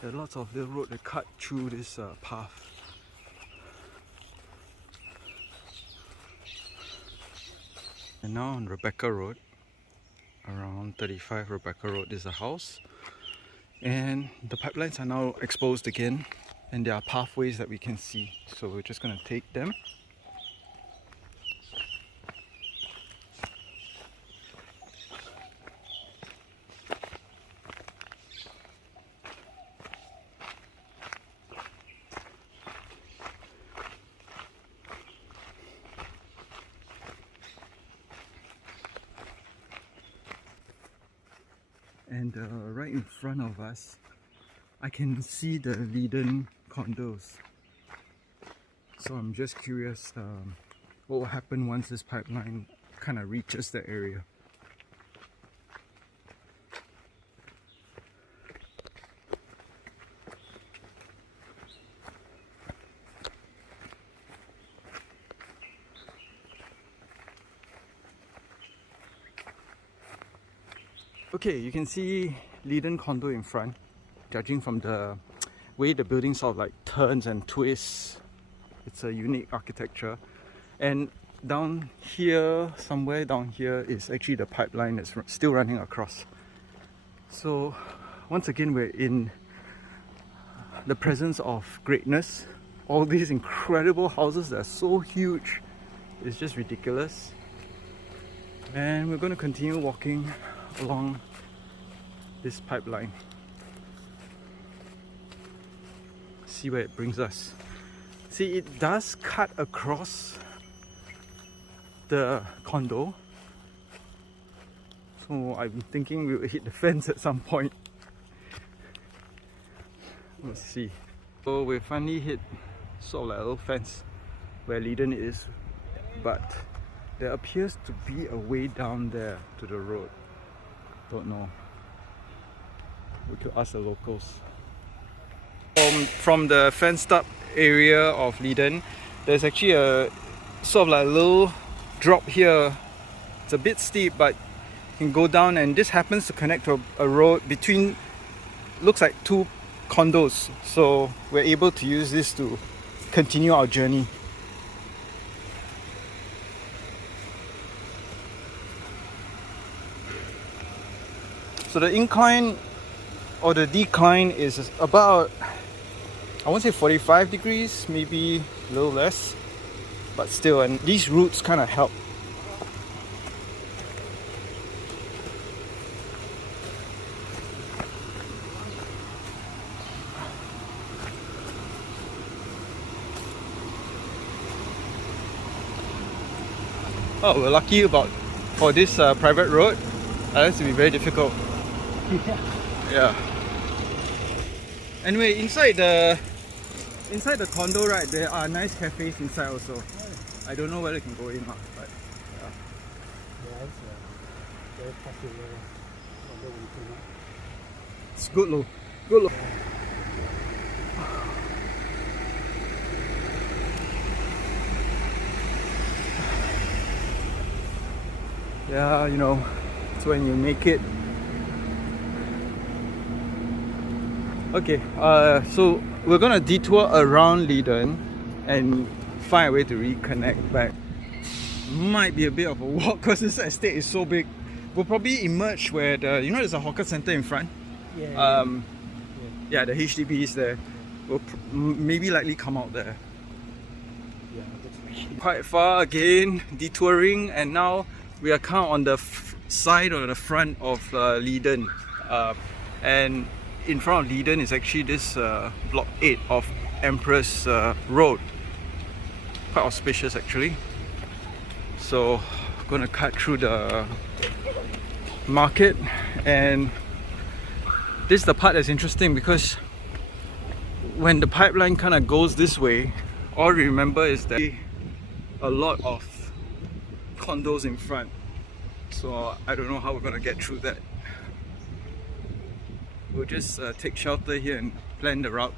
There are lots of little roads that cut through this path. And now on Rebecca Road, around 35 Rebecca Road, is a house. And the pipelines are now exposed again, and there are pathways that we can see. So we're just going to take them. And right in front of us, I can see the Leiden condos. So I'm just curious what will happen once this pipeline kind of reaches the area. Okay, you can see Leiden condo in front, judging from the way the building sort of like turns and twists. It's a unique architecture. And down here, somewhere down here, is actually the pipeline that's still running across. So once again, we're in the presence of greatness. All these incredible houses that are so huge, it's just ridiculous. And we're going to continue walking along this pipeline, see where it brings us. See, it does cut across the condo, so I'm thinking we will hit the fence at some point. Let's see. So we finally hit sort of like a little fence where Leiden is, but there appears to be a way down there to the road. Don't know. We could ask the locals. From the fenced up area of Leiden, there's actually a sort of like a little drop here. It's a bit steep, but you can go down, and this happens to connect to a road between, looks like two condos. So we're able to use this to continue our journey. So the incline or the decline is about, I won't say 45 degrees, maybe a little less, but still, and these roots kind of help. Oh, we're lucky for this private road. That has to be very difficult. Yeah. Anyway, inside the condo, right, there are nice cafes inside also. I don't know whether you can go in or not, but Yeah, it's very popular condo when you came up. it's good look. Good look. Yeah, you know, it's when you make it. Okay, so we're gonna detour around Leiden and find a way to reconnect back. Might be a bit of a walk because this estate is so big. We'll probably emerge where there's a hawker center in front. Yeah, the HDB is there. We'll maybe likely come out there. Yeah, that's Quite far again, detouring, and now we are kind of on the side or the front of Leiden, and in front of Leiden is actually this block 8 of Empress Road. Quite auspicious actually. So I'm gonna cut through the market, and this is the part that's interesting because when the pipeline kind of goes this way, all we remember is that a lot of condos in front, so I don't know how we're gonna get through that. We'll just take shelter here and plan the route.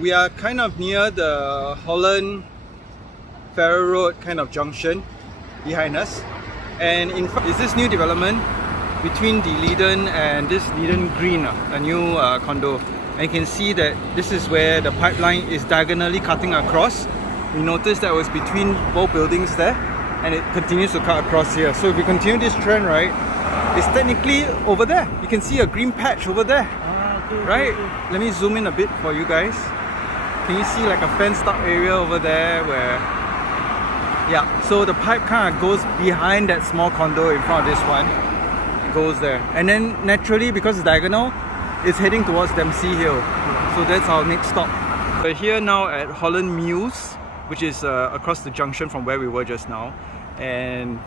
We are kind of near the Holland Ferrer Road kind of junction behind us, and in front is this new development between the Leiden and this Leiden Green, a new condo. And you can see that this is where the pipeline is diagonally cutting across. We noticed that it was between both buildings there, and it continues to cut across here. So if we continue this trend, right, it's technically over there. You can see a green patch over there. Right? Let me zoom in a bit for you guys. Can you see like a fenced up area over there where... Yeah, so the pipe kind of goes behind that small condo in front of this one. It goes there. And then naturally, because it's diagonal, it's heading towards Dempsey Hill. So that's our next stop. We're here now at Holland Mills, which is across the junction from where we were just now. And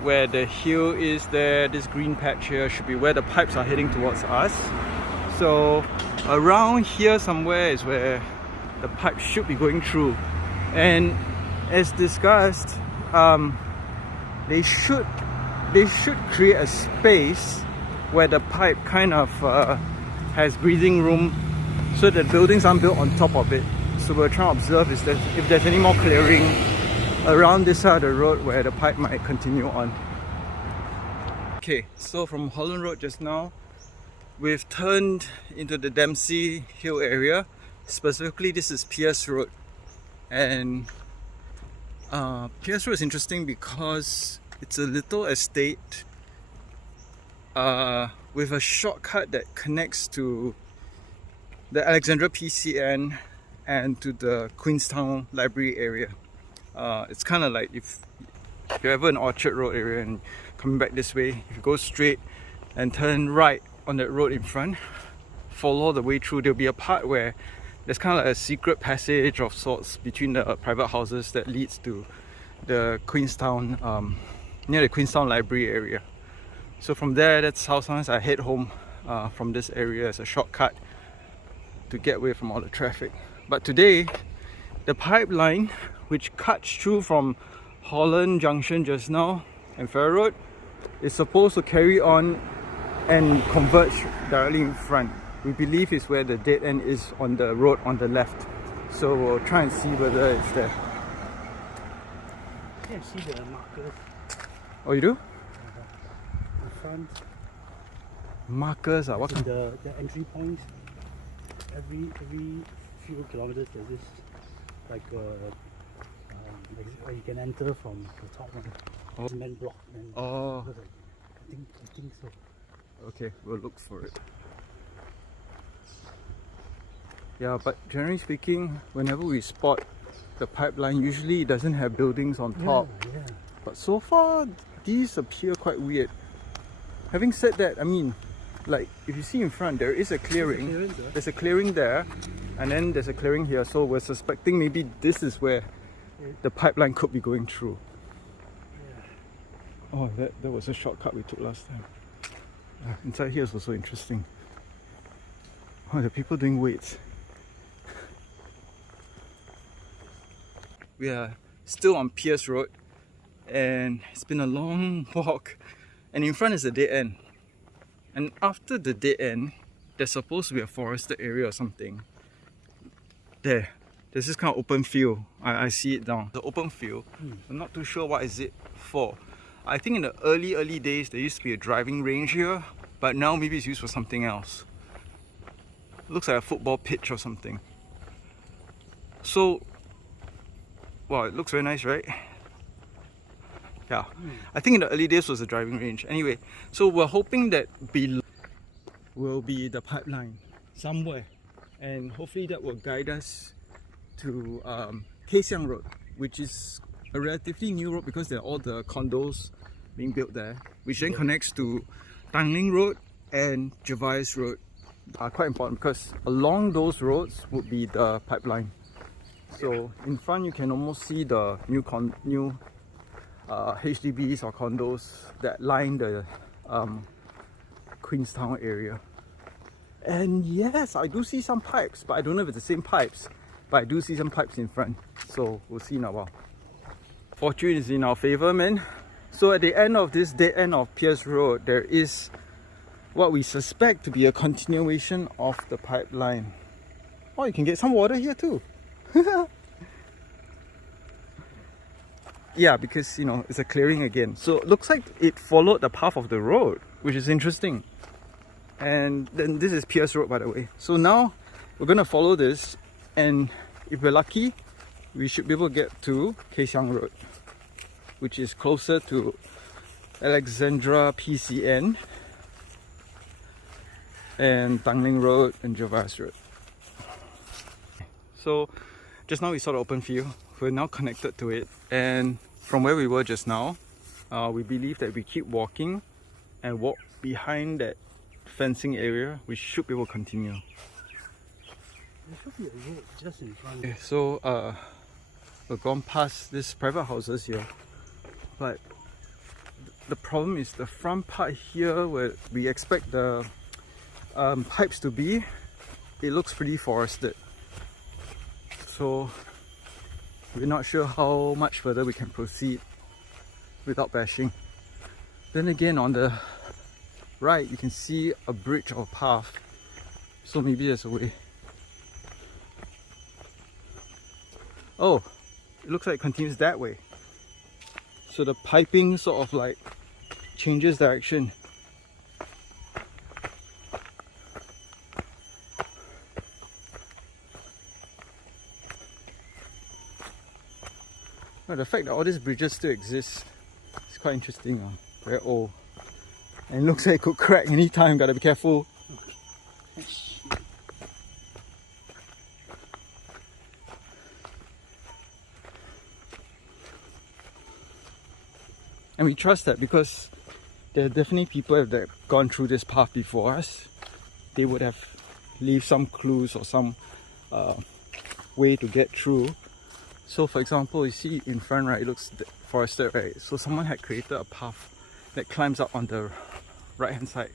where the hill is there, this green patch here should be where the pipes are heading towards us. So around here somewhere is where the pipe should be going through, and as discussed, they should create a space where the pipe kind of has breathing room, so that buildings aren't built on top of it. So we're trying to observe if there's any more clearing around this side of the road where the pipe might continue on. Okay, so from Holland Road just now, we've turned into the Dempsey Hill area. Specifically, this is Pierce Road. And Pierce Road is interesting because it's a little estate with a shortcut that connects to the Alexandra PCN and to the Queenstown Library area. It's kind of like if you're ever in Orchard Road area and coming back this way, if you go straight and turn right on that road in front, follow the way through, there'll be a part where there's kind of like a secret passage of sorts between the private houses that leads to the Queenstown, near the Queenstown Library area. So from there, that's how sometimes I head home from this area as a shortcut to get away from all the traffic. But today, the pipeline which cuts through from Holland Junction just now and Ferrer Road is supposed to carry on and converge directly in front. We believe is where the dead end is, on the road on the left. So we'll try and see whether it's there. I can see the markers Oh, you do? in front. Markers, what In the entry points, every few kilometers there's this like where you can enter from the top one. Cement block. And Oh. I think so. Okay, we'll look for it. Yeah, but generally speaking, whenever we spot the pipeline, usually it doesn't have buildings on top. Yeah. But so far, these appear quite weird. Having said that, I mean, like if you see in front, there is a clearing. There's a clearing there, and then there's a clearing here. So we're suspecting maybe this is where the pipeline could be going through. Yeah. Oh, that was a shortcut we took last time. Inside here is also interesting. Oh, the people doing weights. We are still on Pierce Road, and it's been a long walk, and in front is a dead end, and after the dead end there's supposed to be a forested area or something. There's this kind of open field. I see it down the open field. I'm not too sure what is it for. I think in the early days there used to be a driving range here, but now maybe it's used for something else. Looks like a football pitch or something. So wow, it looks very nice, right? Yeah, I think in the early days was a driving range. Anyway, so we're hoping that below will be the pipeline somewhere, and hopefully that will guide us to Kay Siang Road, which is a relatively new road because there are all the condos being built there, which then connects to Tanglin Road and Gervais Road. Quite important because along those roads would be the pipeline. So in front you can almost see the new HDBs or condos that line the Queenstown area. And yes, I do see some pipes, but I don't know if it's the same pipes, but I do see some pipes in front. So we'll see in a while. Fortune is in our favor, man. So at the end of this dead end of Pierce Road, there is what we suspect to be a continuation of the pipeline. Oh, you can get some water here too. Yeah, because you know it's a clearing again. So it looks like it followed the path of the road, which is interesting. And then this is Pierce Road, by the way. So now we're gonna follow this, and if we're lucky, we should be able to get to Kay Siang Road, which is closer to Alexandra PCN and Tanglin Road and Gervais Road. So just now we saw the open field. We're now connected to it, and from where we were just now, we believe that we keep walking and walk behind that fencing area, we should be able to continue. There should be a road just in front. Okay, so we've gone past these private houses here, but the problem is the front part here where we expect the pipes to be, it looks pretty forested. So we're not sure how much further we can proceed without bashing. Then again, on the right you can see a bridge or path, so maybe there's a way. Oh, it looks like it continues that way. So the piping sort of like changes direction. The fact that all these bridges still exist is quite interesting. Very old, and it looks like it could crack anytime. Gotta be careful. And we trust that because there are definitely people that have gone through this path before us. They would have left some clues or some way to get through. So for example, you see in front, right, it looks forested, right? So someone had created a path that climbs up on the right hand side.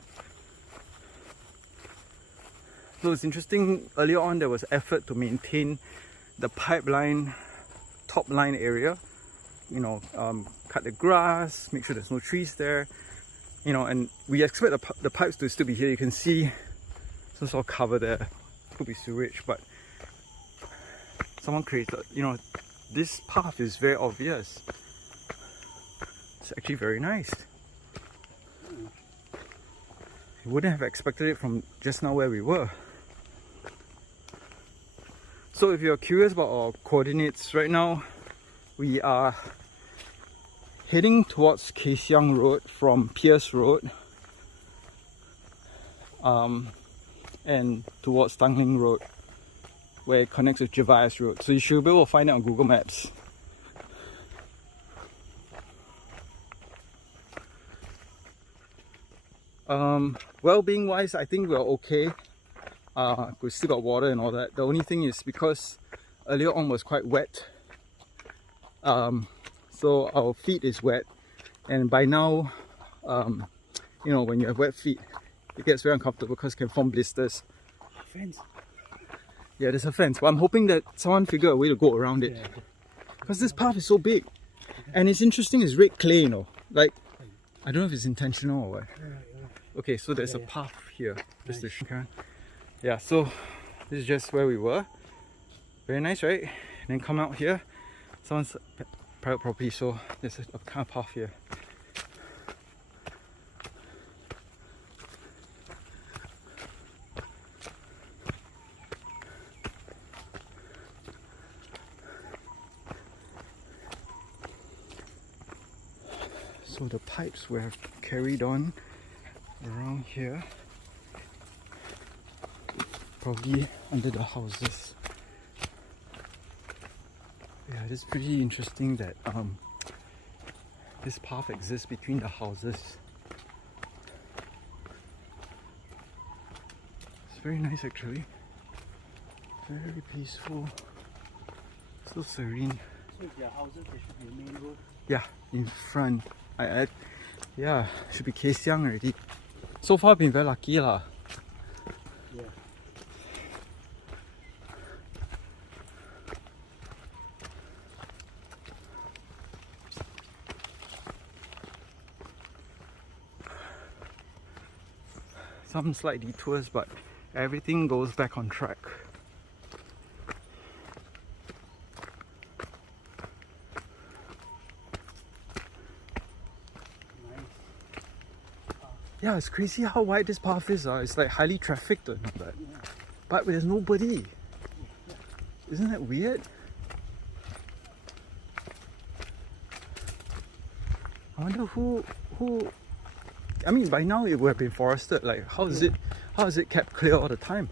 So it's interesting, earlier on there was effort to maintain the pipeline top line area, you know, cut the grass, make sure there's no trees there, you know, and we expect the pipes to still be here. You can see some sort of cover there, could be sewage, but someone created, you know, this path is very obvious. It's actually very nice. You wouldn't have expected it from just now where we were. So if you're curious about our coordinates, right now we are heading towards Kay Siang Road from Pierce Road and towards Tanglin Road where it connects with Jervis Road. So you should be able to find it on Google Maps. Well-being wise, I think we're okay. We still got water and all that. The only thing is because earlier on was quite wet, so our feet is wet, and by now, you know, when you have wet feet, it gets very uncomfortable because it can form blisters. Fence. Yeah, there's a fence, but I'm hoping that someone figure a way to go around it, because this path is so big, and it's interesting. It's red clay, you know, like I don't know if it's intentional or what. Okay, so there's a path here. Just to show. Yeah, so this is just where we were. Very nice, right? And then come out here, someone's private property, so there's a kind of path here. So the pipes were carried on around here, probably under the houses. Yeah, it's pretty interesting that this path exists between the houses. It's very nice actually. Very peaceful. So serene. So if there are houses, there should be a main road. Yeah, in front. Yeah, should be Kay Siang already. So far been very lucky lah. Yeah. Some slight detours, but everything goes back on track. Yeah, it's crazy how wide this path is. It's like highly trafficked and all that. But there's nobody. Isn't that weird? I wonder who I mean, by now it would have been forested. Like, how is it kept clear all the time?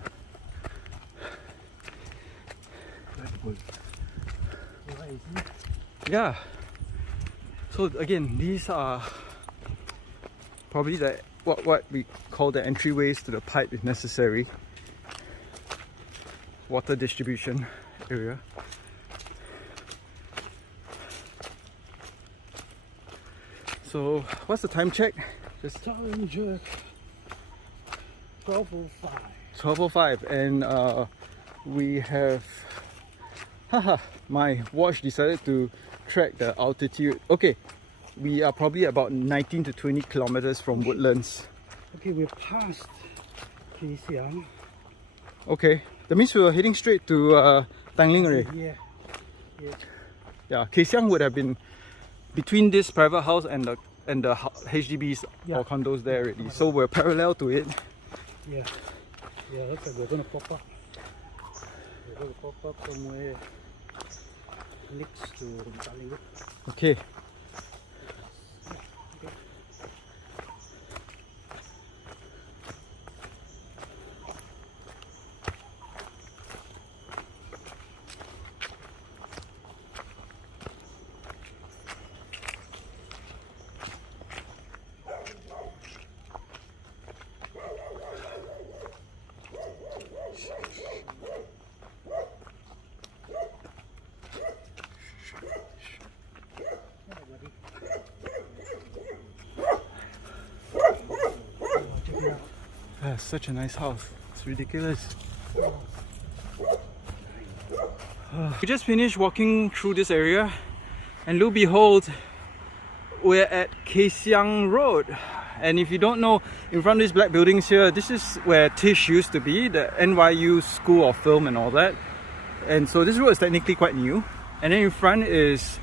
Yeah. So again, these are probably what we call the entryways to the pipe if necessary. Water distribution area. So what's the time check? Just Time check. 12:05. 12:05, and we have my watch decided to track the altitude. Okay, we are probably about 19 to 20 kilometers from Woodlands. Okay, we're past Kay Siang. Okay, that means we were heading straight to Tanglin already. Yeah. Yeah. Yeah, Kay Siang would have been between this private house and the HDBs or condos there already. So we're parallel to it. Yeah. Yeah, looks like we're gonna pop up. We're gonna pop up somewhere next to the Tanglin. Okay. Such a nice house. It's ridiculous. We just finished walking through this area, and lo and behold, we're at Kay Siang Road. And if you don't know, in front of these black buildings here, this is where Tisch used to be, the NYU School of Film and all that. And so this road is technically quite new. And then in front is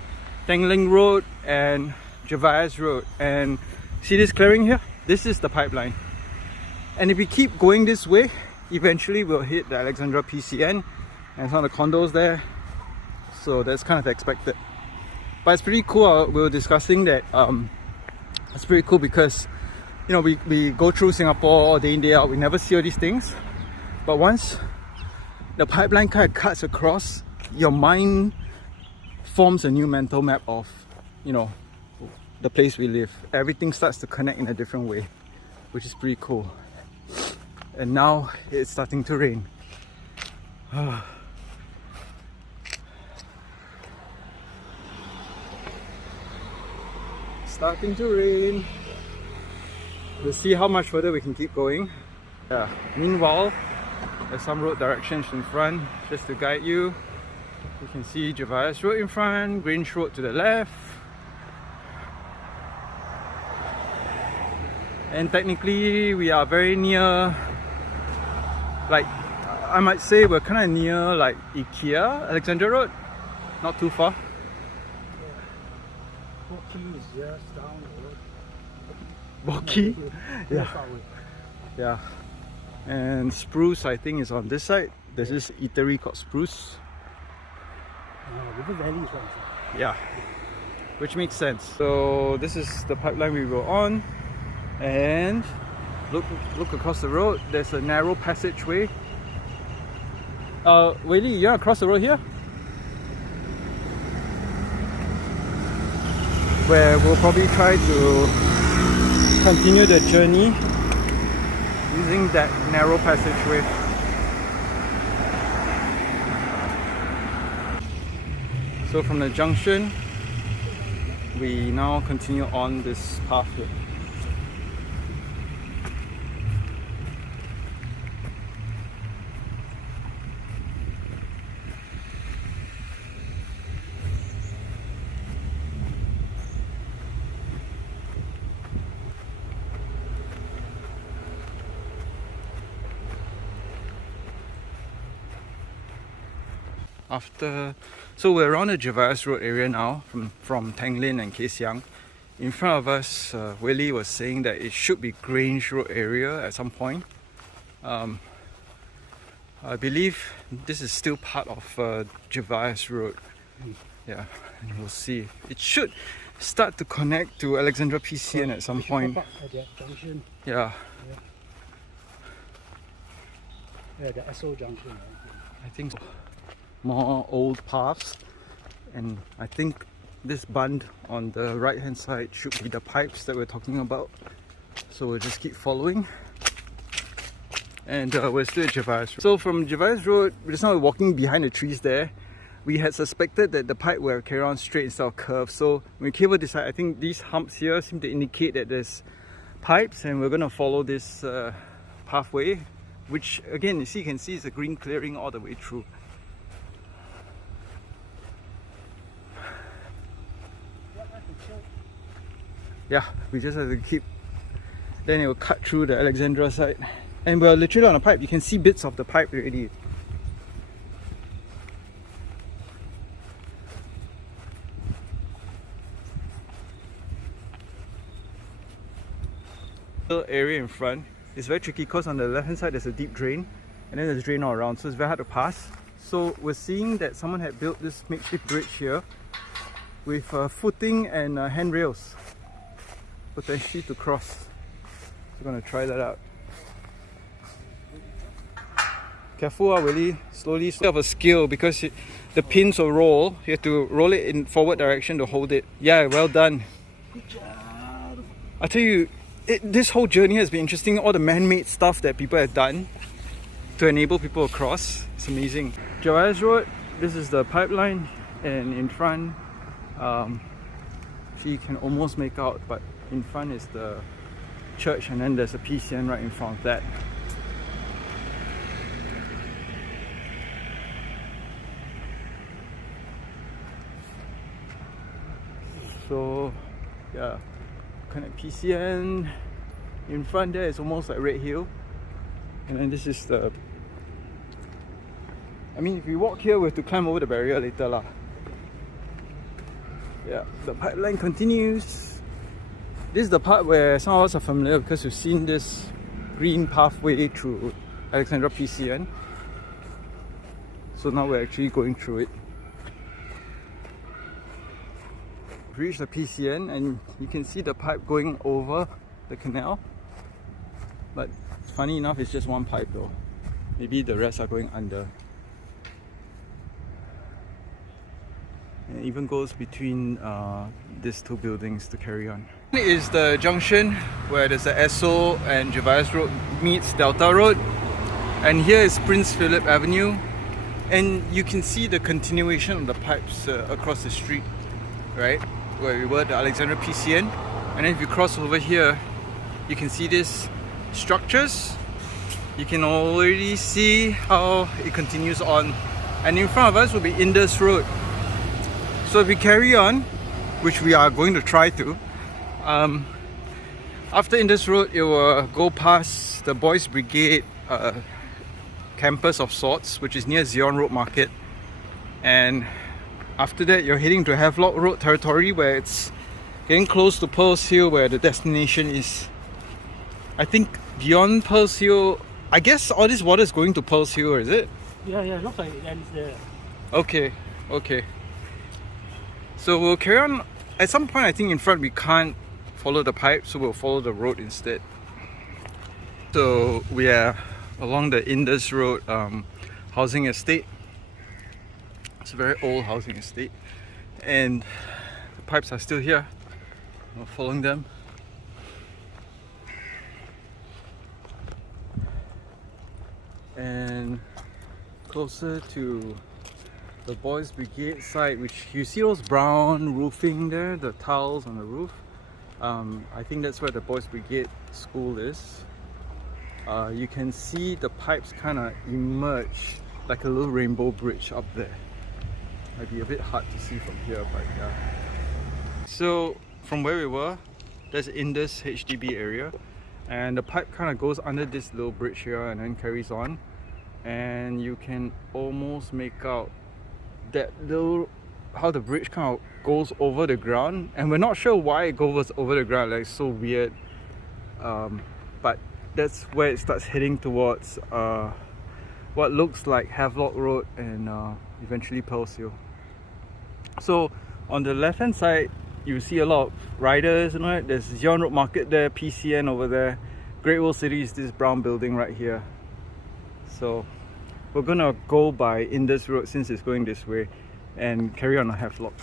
Tanglin Road and Jervis Road. And see this clearing here? This is the pipeline. And if we keep going this way, eventually we'll hit the Alexandra PCN and some of the condos there. So that's kind of expected. But it's pretty cool. We were discussing that it's pretty cool because, you know, we go through Singapore all day in, day out. We never see all these things. But once the pipeline kind of cuts across, your mind forms a new mental map of, you know, the place we live. Everything starts to connect in a different way, which is pretty cool. And now it's starting to rain. Starting to rain. We'll see how much further we can keep going. Yeah. Meanwhile, there's some road directions in front just to guide you. You can see Jervis Road in front, Grange Road to the left. And technically we are very near, like, I might say we're kind of near like IKEA, Alexandra Road. Not too far. Walking is just down the road. Walkie? Yeah. Yeah. And Spruce, I think, is on this side. There's this eatery called Spruce. River Valley is right. Yeah. Which makes sense. So this is the pipeline we were on. And look across the road. There's a narrow passageway. Weili, you want to cross the road here? Where we'll probably try to continue the journey using that narrow passageway. So from the junction, we now continue on this path here. So we're around the Jervis Road area now, from Tanglin and Kay Siang. In front of us, Weili was saying that it should be Grange Road area at some point. I believe this is still part of Jervis Road. Yeah, and we'll see. It should start to connect to Alexandra PCN at some point. At that junction. Yeah. Yeah, the SO junction. I think so. More old paths, and I think this bund on the right hand side should be the pipes that we're talking about. So we'll just keep following, and we're still at Jervis Road. So from Jervis Road, just now we're walking behind the trees there. We had suspected that the pipe will carry on straight instead of curved. So when we came over this side, I think these humps here seem to indicate that there's pipes, and we're going to follow this pathway, which again you can see is a green clearing all the way through. Yeah, we just have to keep, then it will cut through the Alexandra side. And we're literally on a pipe. You can see bits of the pipe already. The area in front is very tricky because on the left hand side there's a deep drain, and then there's a drain all around, so it's very hard to pass. So we're seeing that someone had built this makeshift bridge here with footing and handrails, potentially to cross. So we're going to try that out. Careful, Weili. Slowly. You have a skill because the pins will roll. You have to roll it in forward direction to hold it. Yeah, well done. Good job. I tell you, this whole journey has been interesting. All the man-made stuff that people have done to enable people across. It's amazing. Jervis Road, this is the pipeline, and in front, you can almost make out, but in front is the church, and then there's a PCN right in front of that. So yeah, connect PCN. In front there is almost like Red Hill, and then this is the, I mean, if we walk here we have to climb over the barrier later lah. Yeah, the pipeline continues. This is the part where some of us are familiar because we've seen this green pathway through Alexandra PCN. So now we're actually going through it. Reached the PCN and you can see the pipe going over the canal. But funny enough, it's just one pipe though. Maybe the rest are going under. And it even goes between these two buildings to carry on. Is the junction where there's the Esso and Gervais Road meets Delta Road. And here is Prince Philip Avenue. And you can see the continuation of the pipes across the street, right? Where we were, the Alexandra PCN. And then if you cross over here, you can see these structures. You can already see how it continues on. And in front of us will be Indus Road. So if we carry on, which we are going to try to, after Indus Road, it will go past the Boys Brigade campus of sorts, which is near Zion Road Market. And after that, you're heading to Havelock Road territory, where it's getting close to Pearls Hill, where the destination is. I think beyond Pearls Hill, I guess all this water is going to Pearls Hill, is it? Yeah, looks like it ends there. Okay. So we'll carry on. At some point, I think in front we can't follow the pipe, so we'll follow the road instead. So we are along the Indus Road housing estate. It's a very old housing estate, and the pipes are still here. We're following them. And closer to the Boys Brigade side, which you see those brown roofing there, the tiles on the roof. I think that's where the Boys Brigade school is. You can see the pipes kind of emerge like a little rainbow bridge up there. Might be a bit hard to see from here, but yeah. So from where we were, there's Indus HDB area, and the pipe kind of goes under this little bridge here and then carries on, and you can almost make out that little, how the bridge kind of goes over the ground, and we're not sure why it goes over the ground, like, it's so weird. But that's where it starts heading towards what looks like Havelock Road and eventually Pearls Hill. So on the left hand side, you see a lot of riders, you know, there's Zion Road Market there, PCN over there. Great World City is this brown building right here. So we're gonna go by Indus Road since it's going this way and carry on a Havelock.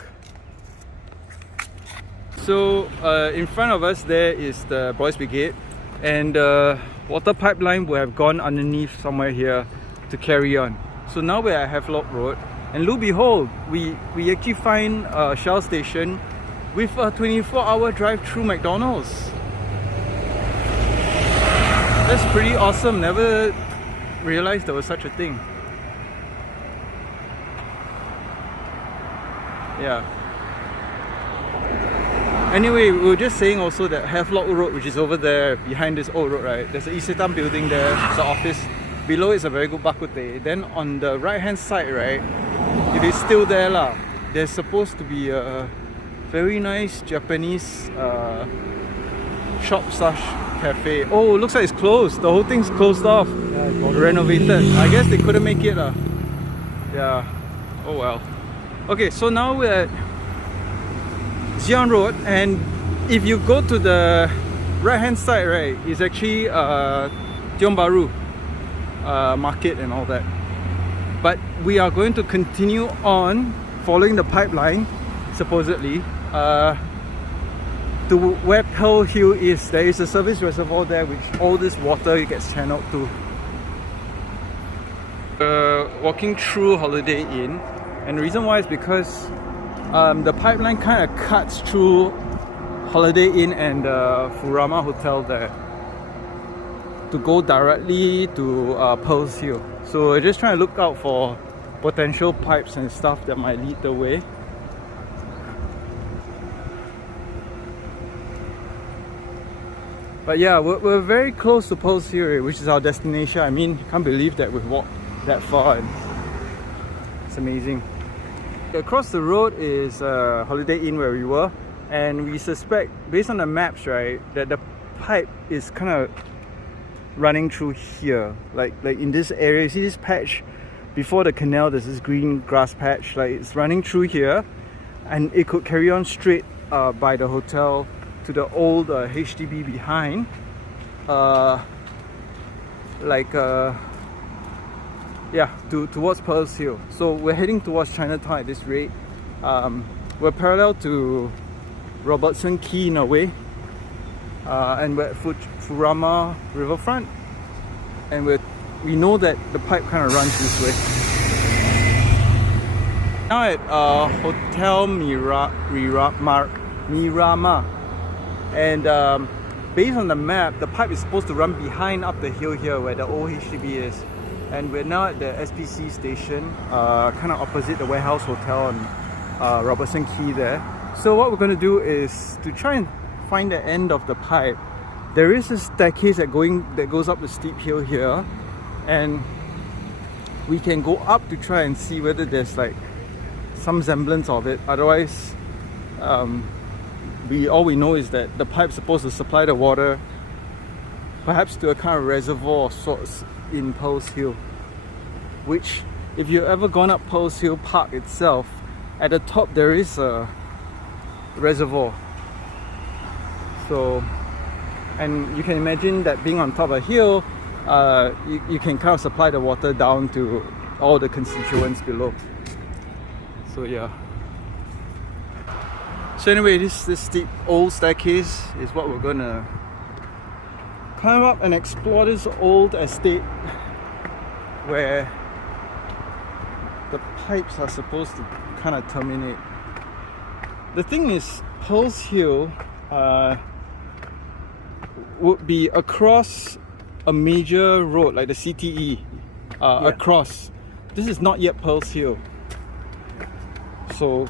So in front of us there is the Boys Brigade, and the water pipeline will have gone underneath somewhere here to carry on. So now we're at Havelock Road, and lo and behold, we actually find a Shell station with a 24-hour drive-through McDonald's. That's pretty awesome. Never realized there was such a thing. Yeah. Anyway, we were just saying also that Havelock Road, which is over there behind this old road, right? There's an Isetan building there, it's an office. Below is a very good bak kut teh. Then on the right hand side, right, it is still there lah. There's supposed to be a very nice Japanese shop slash cafe. Oh, looks like it's closed. The whole thing's closed off. Yeah, renovated. I guess they couldn't make it lah. Yeah. Oh well. Okay, so now we're at Zion Road, and if you go to the right hand side, right, it's actually Tiong Bahru market and all that. But we are going to continue on following the pipeline, supposedly, to where Pearl Hill is. There is a service reservoir there, which all this water gets channeled to. Walking through Holiday Inn, and the reason why is because the pipeline kind of cuts through Holiday Inn and the Furama Hotel there to go directly to Pearls Hill. So we're just trying to look out for potential pipes and stuff that might lead the way. But yeah, we're very close to Pearls Hill, which is our destination. I mean, can't believe that we've walked that far, and it's amazing. Across the road is Holiday Inn where we were, and we suspect, based on the maps, right, that the pipe is kind of running through here, like in this area. You see this patch before the canal? There's this green grass patch. Like it's running through here, and it could carry on straight by the hotel to the old HDB behind, towards Pearls Hill. So we're heading towards Chinatown at this rate. We're parallel to Robertson Quay in a way, and we're at Furama Riverfront, and we know that the pipe kind of runs this way. Now at Hotel Miramar, and based on the map, the pipe is supposed to run behind up the hill here where the old HDB is, and we're now at the SPC station, kind of opposite the Warehouse Hotel and Robertson Quay there. So what we're going to do is to try and find the end of the pipe. There is a staircase that goes up the steep hill here, and we can go up to try and see whether there's like some semblance of it. Otherwise, all we know is that the pipe's supposed to supply the water perhaps to a kind of reservoir of sorts in Pearls Hill, which, if you've ever gone up Pearls Hill Park itself, at the top there is a reservoir. So, and you can imagine that being on top of a hill, you can kind of supply the water down to all the constituents below. So yeah. So anyway, this steep old staircase is what we're gonna climb up and explore, this old estate where the pipes are supposed to kind of terminate. The thing is, Pearls Hill would be across a major road like the CTE, across. This is not yet Pearls Hill, so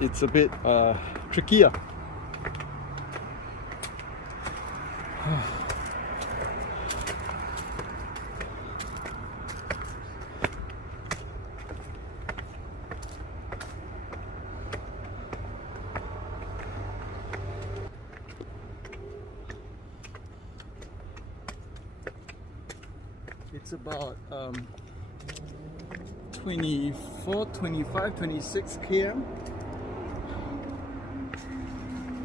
it's a bit trickier. It's about 24, 25, 26 km,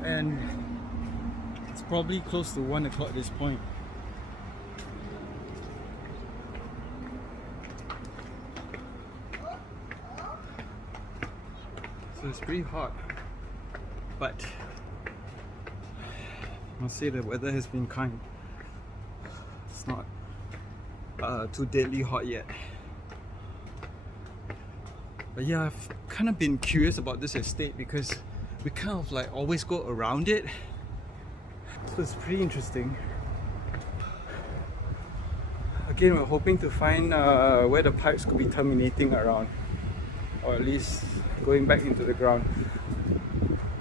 and it's probably close to 1 o'clock at this point. So it's pretty hot, but I'll say the weather has been kind. It's not too deadly hot yet. But yeah, I've kind of been curious about this estate because we kind of like always go around it. So it's pretty interesting. Again, we're hoping to find where the pipes could be terminating around, or at least going back into the ground.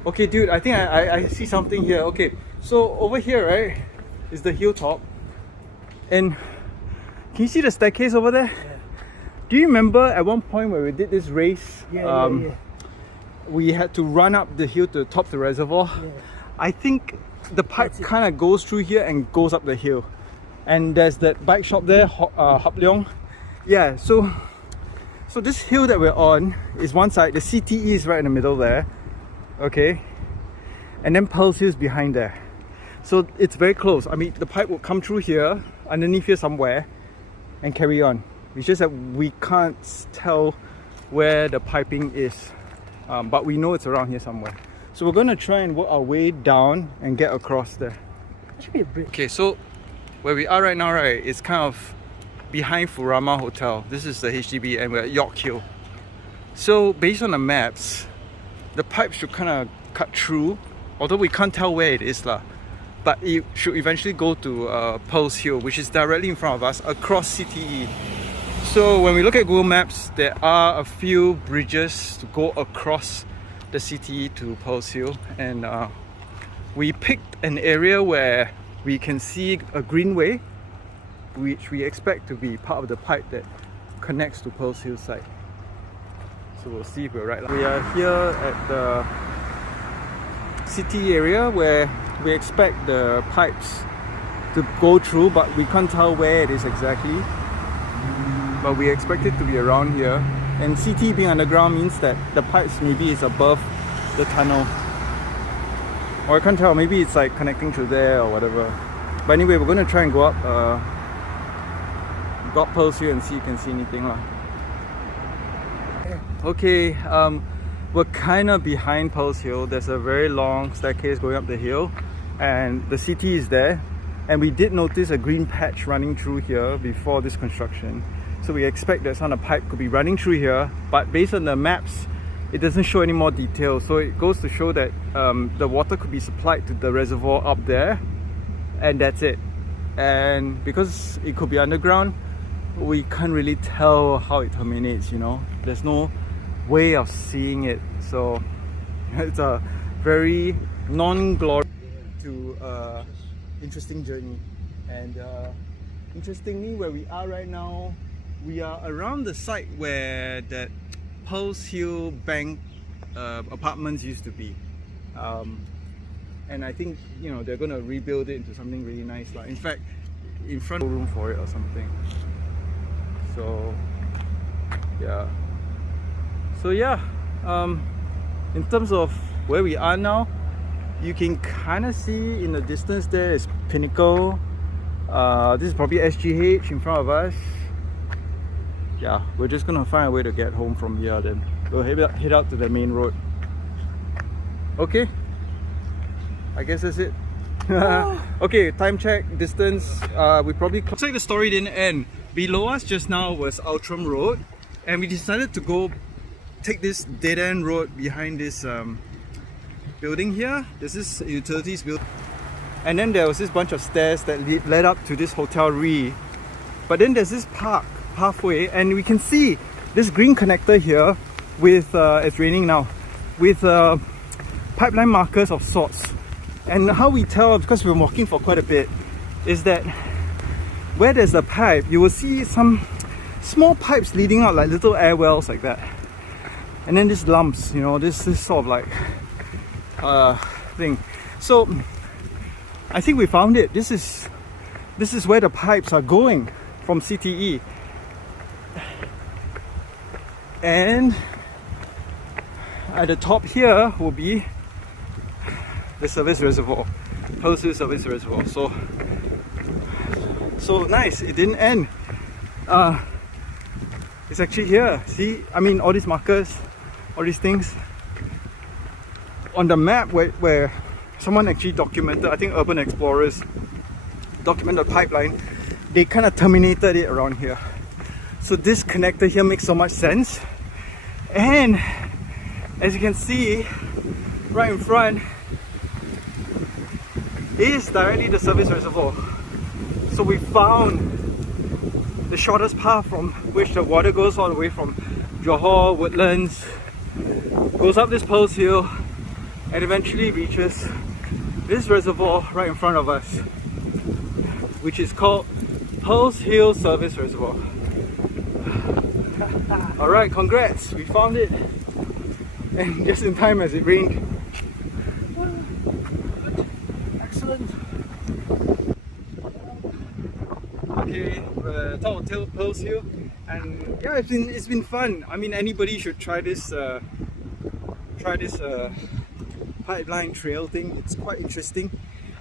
Okay dude, I think I see something here. Okay, so over here, right, is the hilltop, and can you see the staircase over there? Yeah. Do you remember at one point where we did this race? Yeah. We had to run up the hill to the top of the reservoir. Yeah. I think the pipe kind of goes through here and goes up the hill. And there's that bike shop there, Hap Leong. Yeah, so this hill that we're on is one side, the CTE is right in the middle there. Okay. And then Pearls Hill is behind there. So it's very close. I mean, the pipe will come through here, underneath here somewhere, and carry on. It's just that we can't tell where the piping is, but we know it's around here somewhere. So we're going to try and work our way down and get across there. That should be a bridge. Okay, so where we are right now, right, it's kind of behind Furama Hotel. This is the HDB and we're at York Hill. So based on the maps, the pipe should kind of cut through, although we can't tell where it is lah. But it should eventually go to Pearls Hill, which is directly in front of us, across CTE. So when we look at Google Maps, there are a few bridges to go across the CTE to Pearls Hill, and we picked an area where we can see a greenway, which we expect to be part of the pipe that connects to Pearls Hill site. So we'll see if we're right. We are here at the CTE area where we expect the pipes to go through, but we can't tell where it is exactly. But we expect it to be around here. And CT being underground means that the pipes maybe is above the tunnel. Or I can't tell, maybe it's like connecting through there or whatever. But anyway, we're gonna try and go up Pearls here and see if you can see anything lah. Okay, we're kind of behind Pearls Hill. There's a very long staircase going up the hill, and the CT is there. And we did notice a green patch running through here before this construction. So we expect that some of the pipe could be running through here, but based on the maps, it doesn't show any more details. So it goes to show that the water could be supplied to the reservoir up there, and that's it. And because it could be underground, we can't really tell how it terminates, you know. There's no way of seeing it. So it's a very non-glorious to interesting journey. And interestingly, where we are right now, we are around the site where that Pearls Hill Bank apartments used to be. And I think, you know, they're going to rebuild it into something really nice. In fact, in front of room for it or something. So yeah, in terms of where we are now, you can kind of see in the distance there is Pinnacle. This is probably SGH in front of us. Yeah, we're just gonna find a way to get home from here then. We'll head out to the main road. Okay, I guess that's it. Okay, time check, distance, we probably... Looks like the story didn't end. Below us just now was Outram Road, and we decided to go take this dead-end road behind this building here. There's this utilities building, and then there was this bunch of stairs that led up to this Hotel Re. But then there's this park halfway, and we can see this green connector here with, it's raining now, with pipeline markers of sorts. And how we tell, because we've been walking for quite a bit, is that where there's a pipe, you will see some small pipes leading out like little air wells like that. And then these lumps, you know, this sort of like thing. So I think we found it. This is where the pipes are going from CTE. And at the top here will be the service reservoir, Pearls Hill service reservoir. So nice, it didn't end. It's actually here. See, I mean, all these markers, all these things on the map where someone actually documented, I think urban explorers documented the pipeline, they kind of terminated it around here. So this connector here makes so much sense. And as you can see right in front is directly the service reservoir. So we found the shortest path from which the water goes all the way from Johor, Woodlands, goes up this Pearls Hill, and eventually reaches this reservoir right in front of us, which is called Pearls Hill Service Reservoir. Alright, congrats, we found it, and just in time as it rained. Excellent. Okay, we're top of Pearls Hill, and yeah, it's been fun. I mean, anybody should try this pipeline trail thing. It's quite interesting.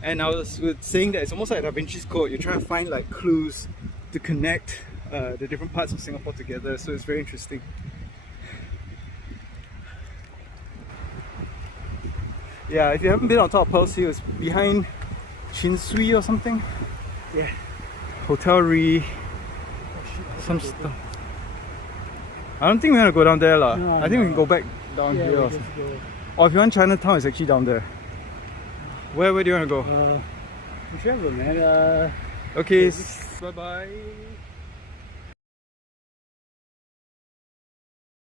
And I was saying that it's almost like Da Vinci's Code. You try to find like clues to connect the different parts of Singapore together, so it's very interesting. Yeah, if you haven't been on top of Pearls Hill, it's behind Chin Swee or something. Yeah, Hotel Re, some stuff. I don't think we're gonna go down there lah. No, I think we can go back down here or something. Go. Or if you want Chinatown, it's actually down there. Where do you want to go? Whichever, man. Okay, bye bye.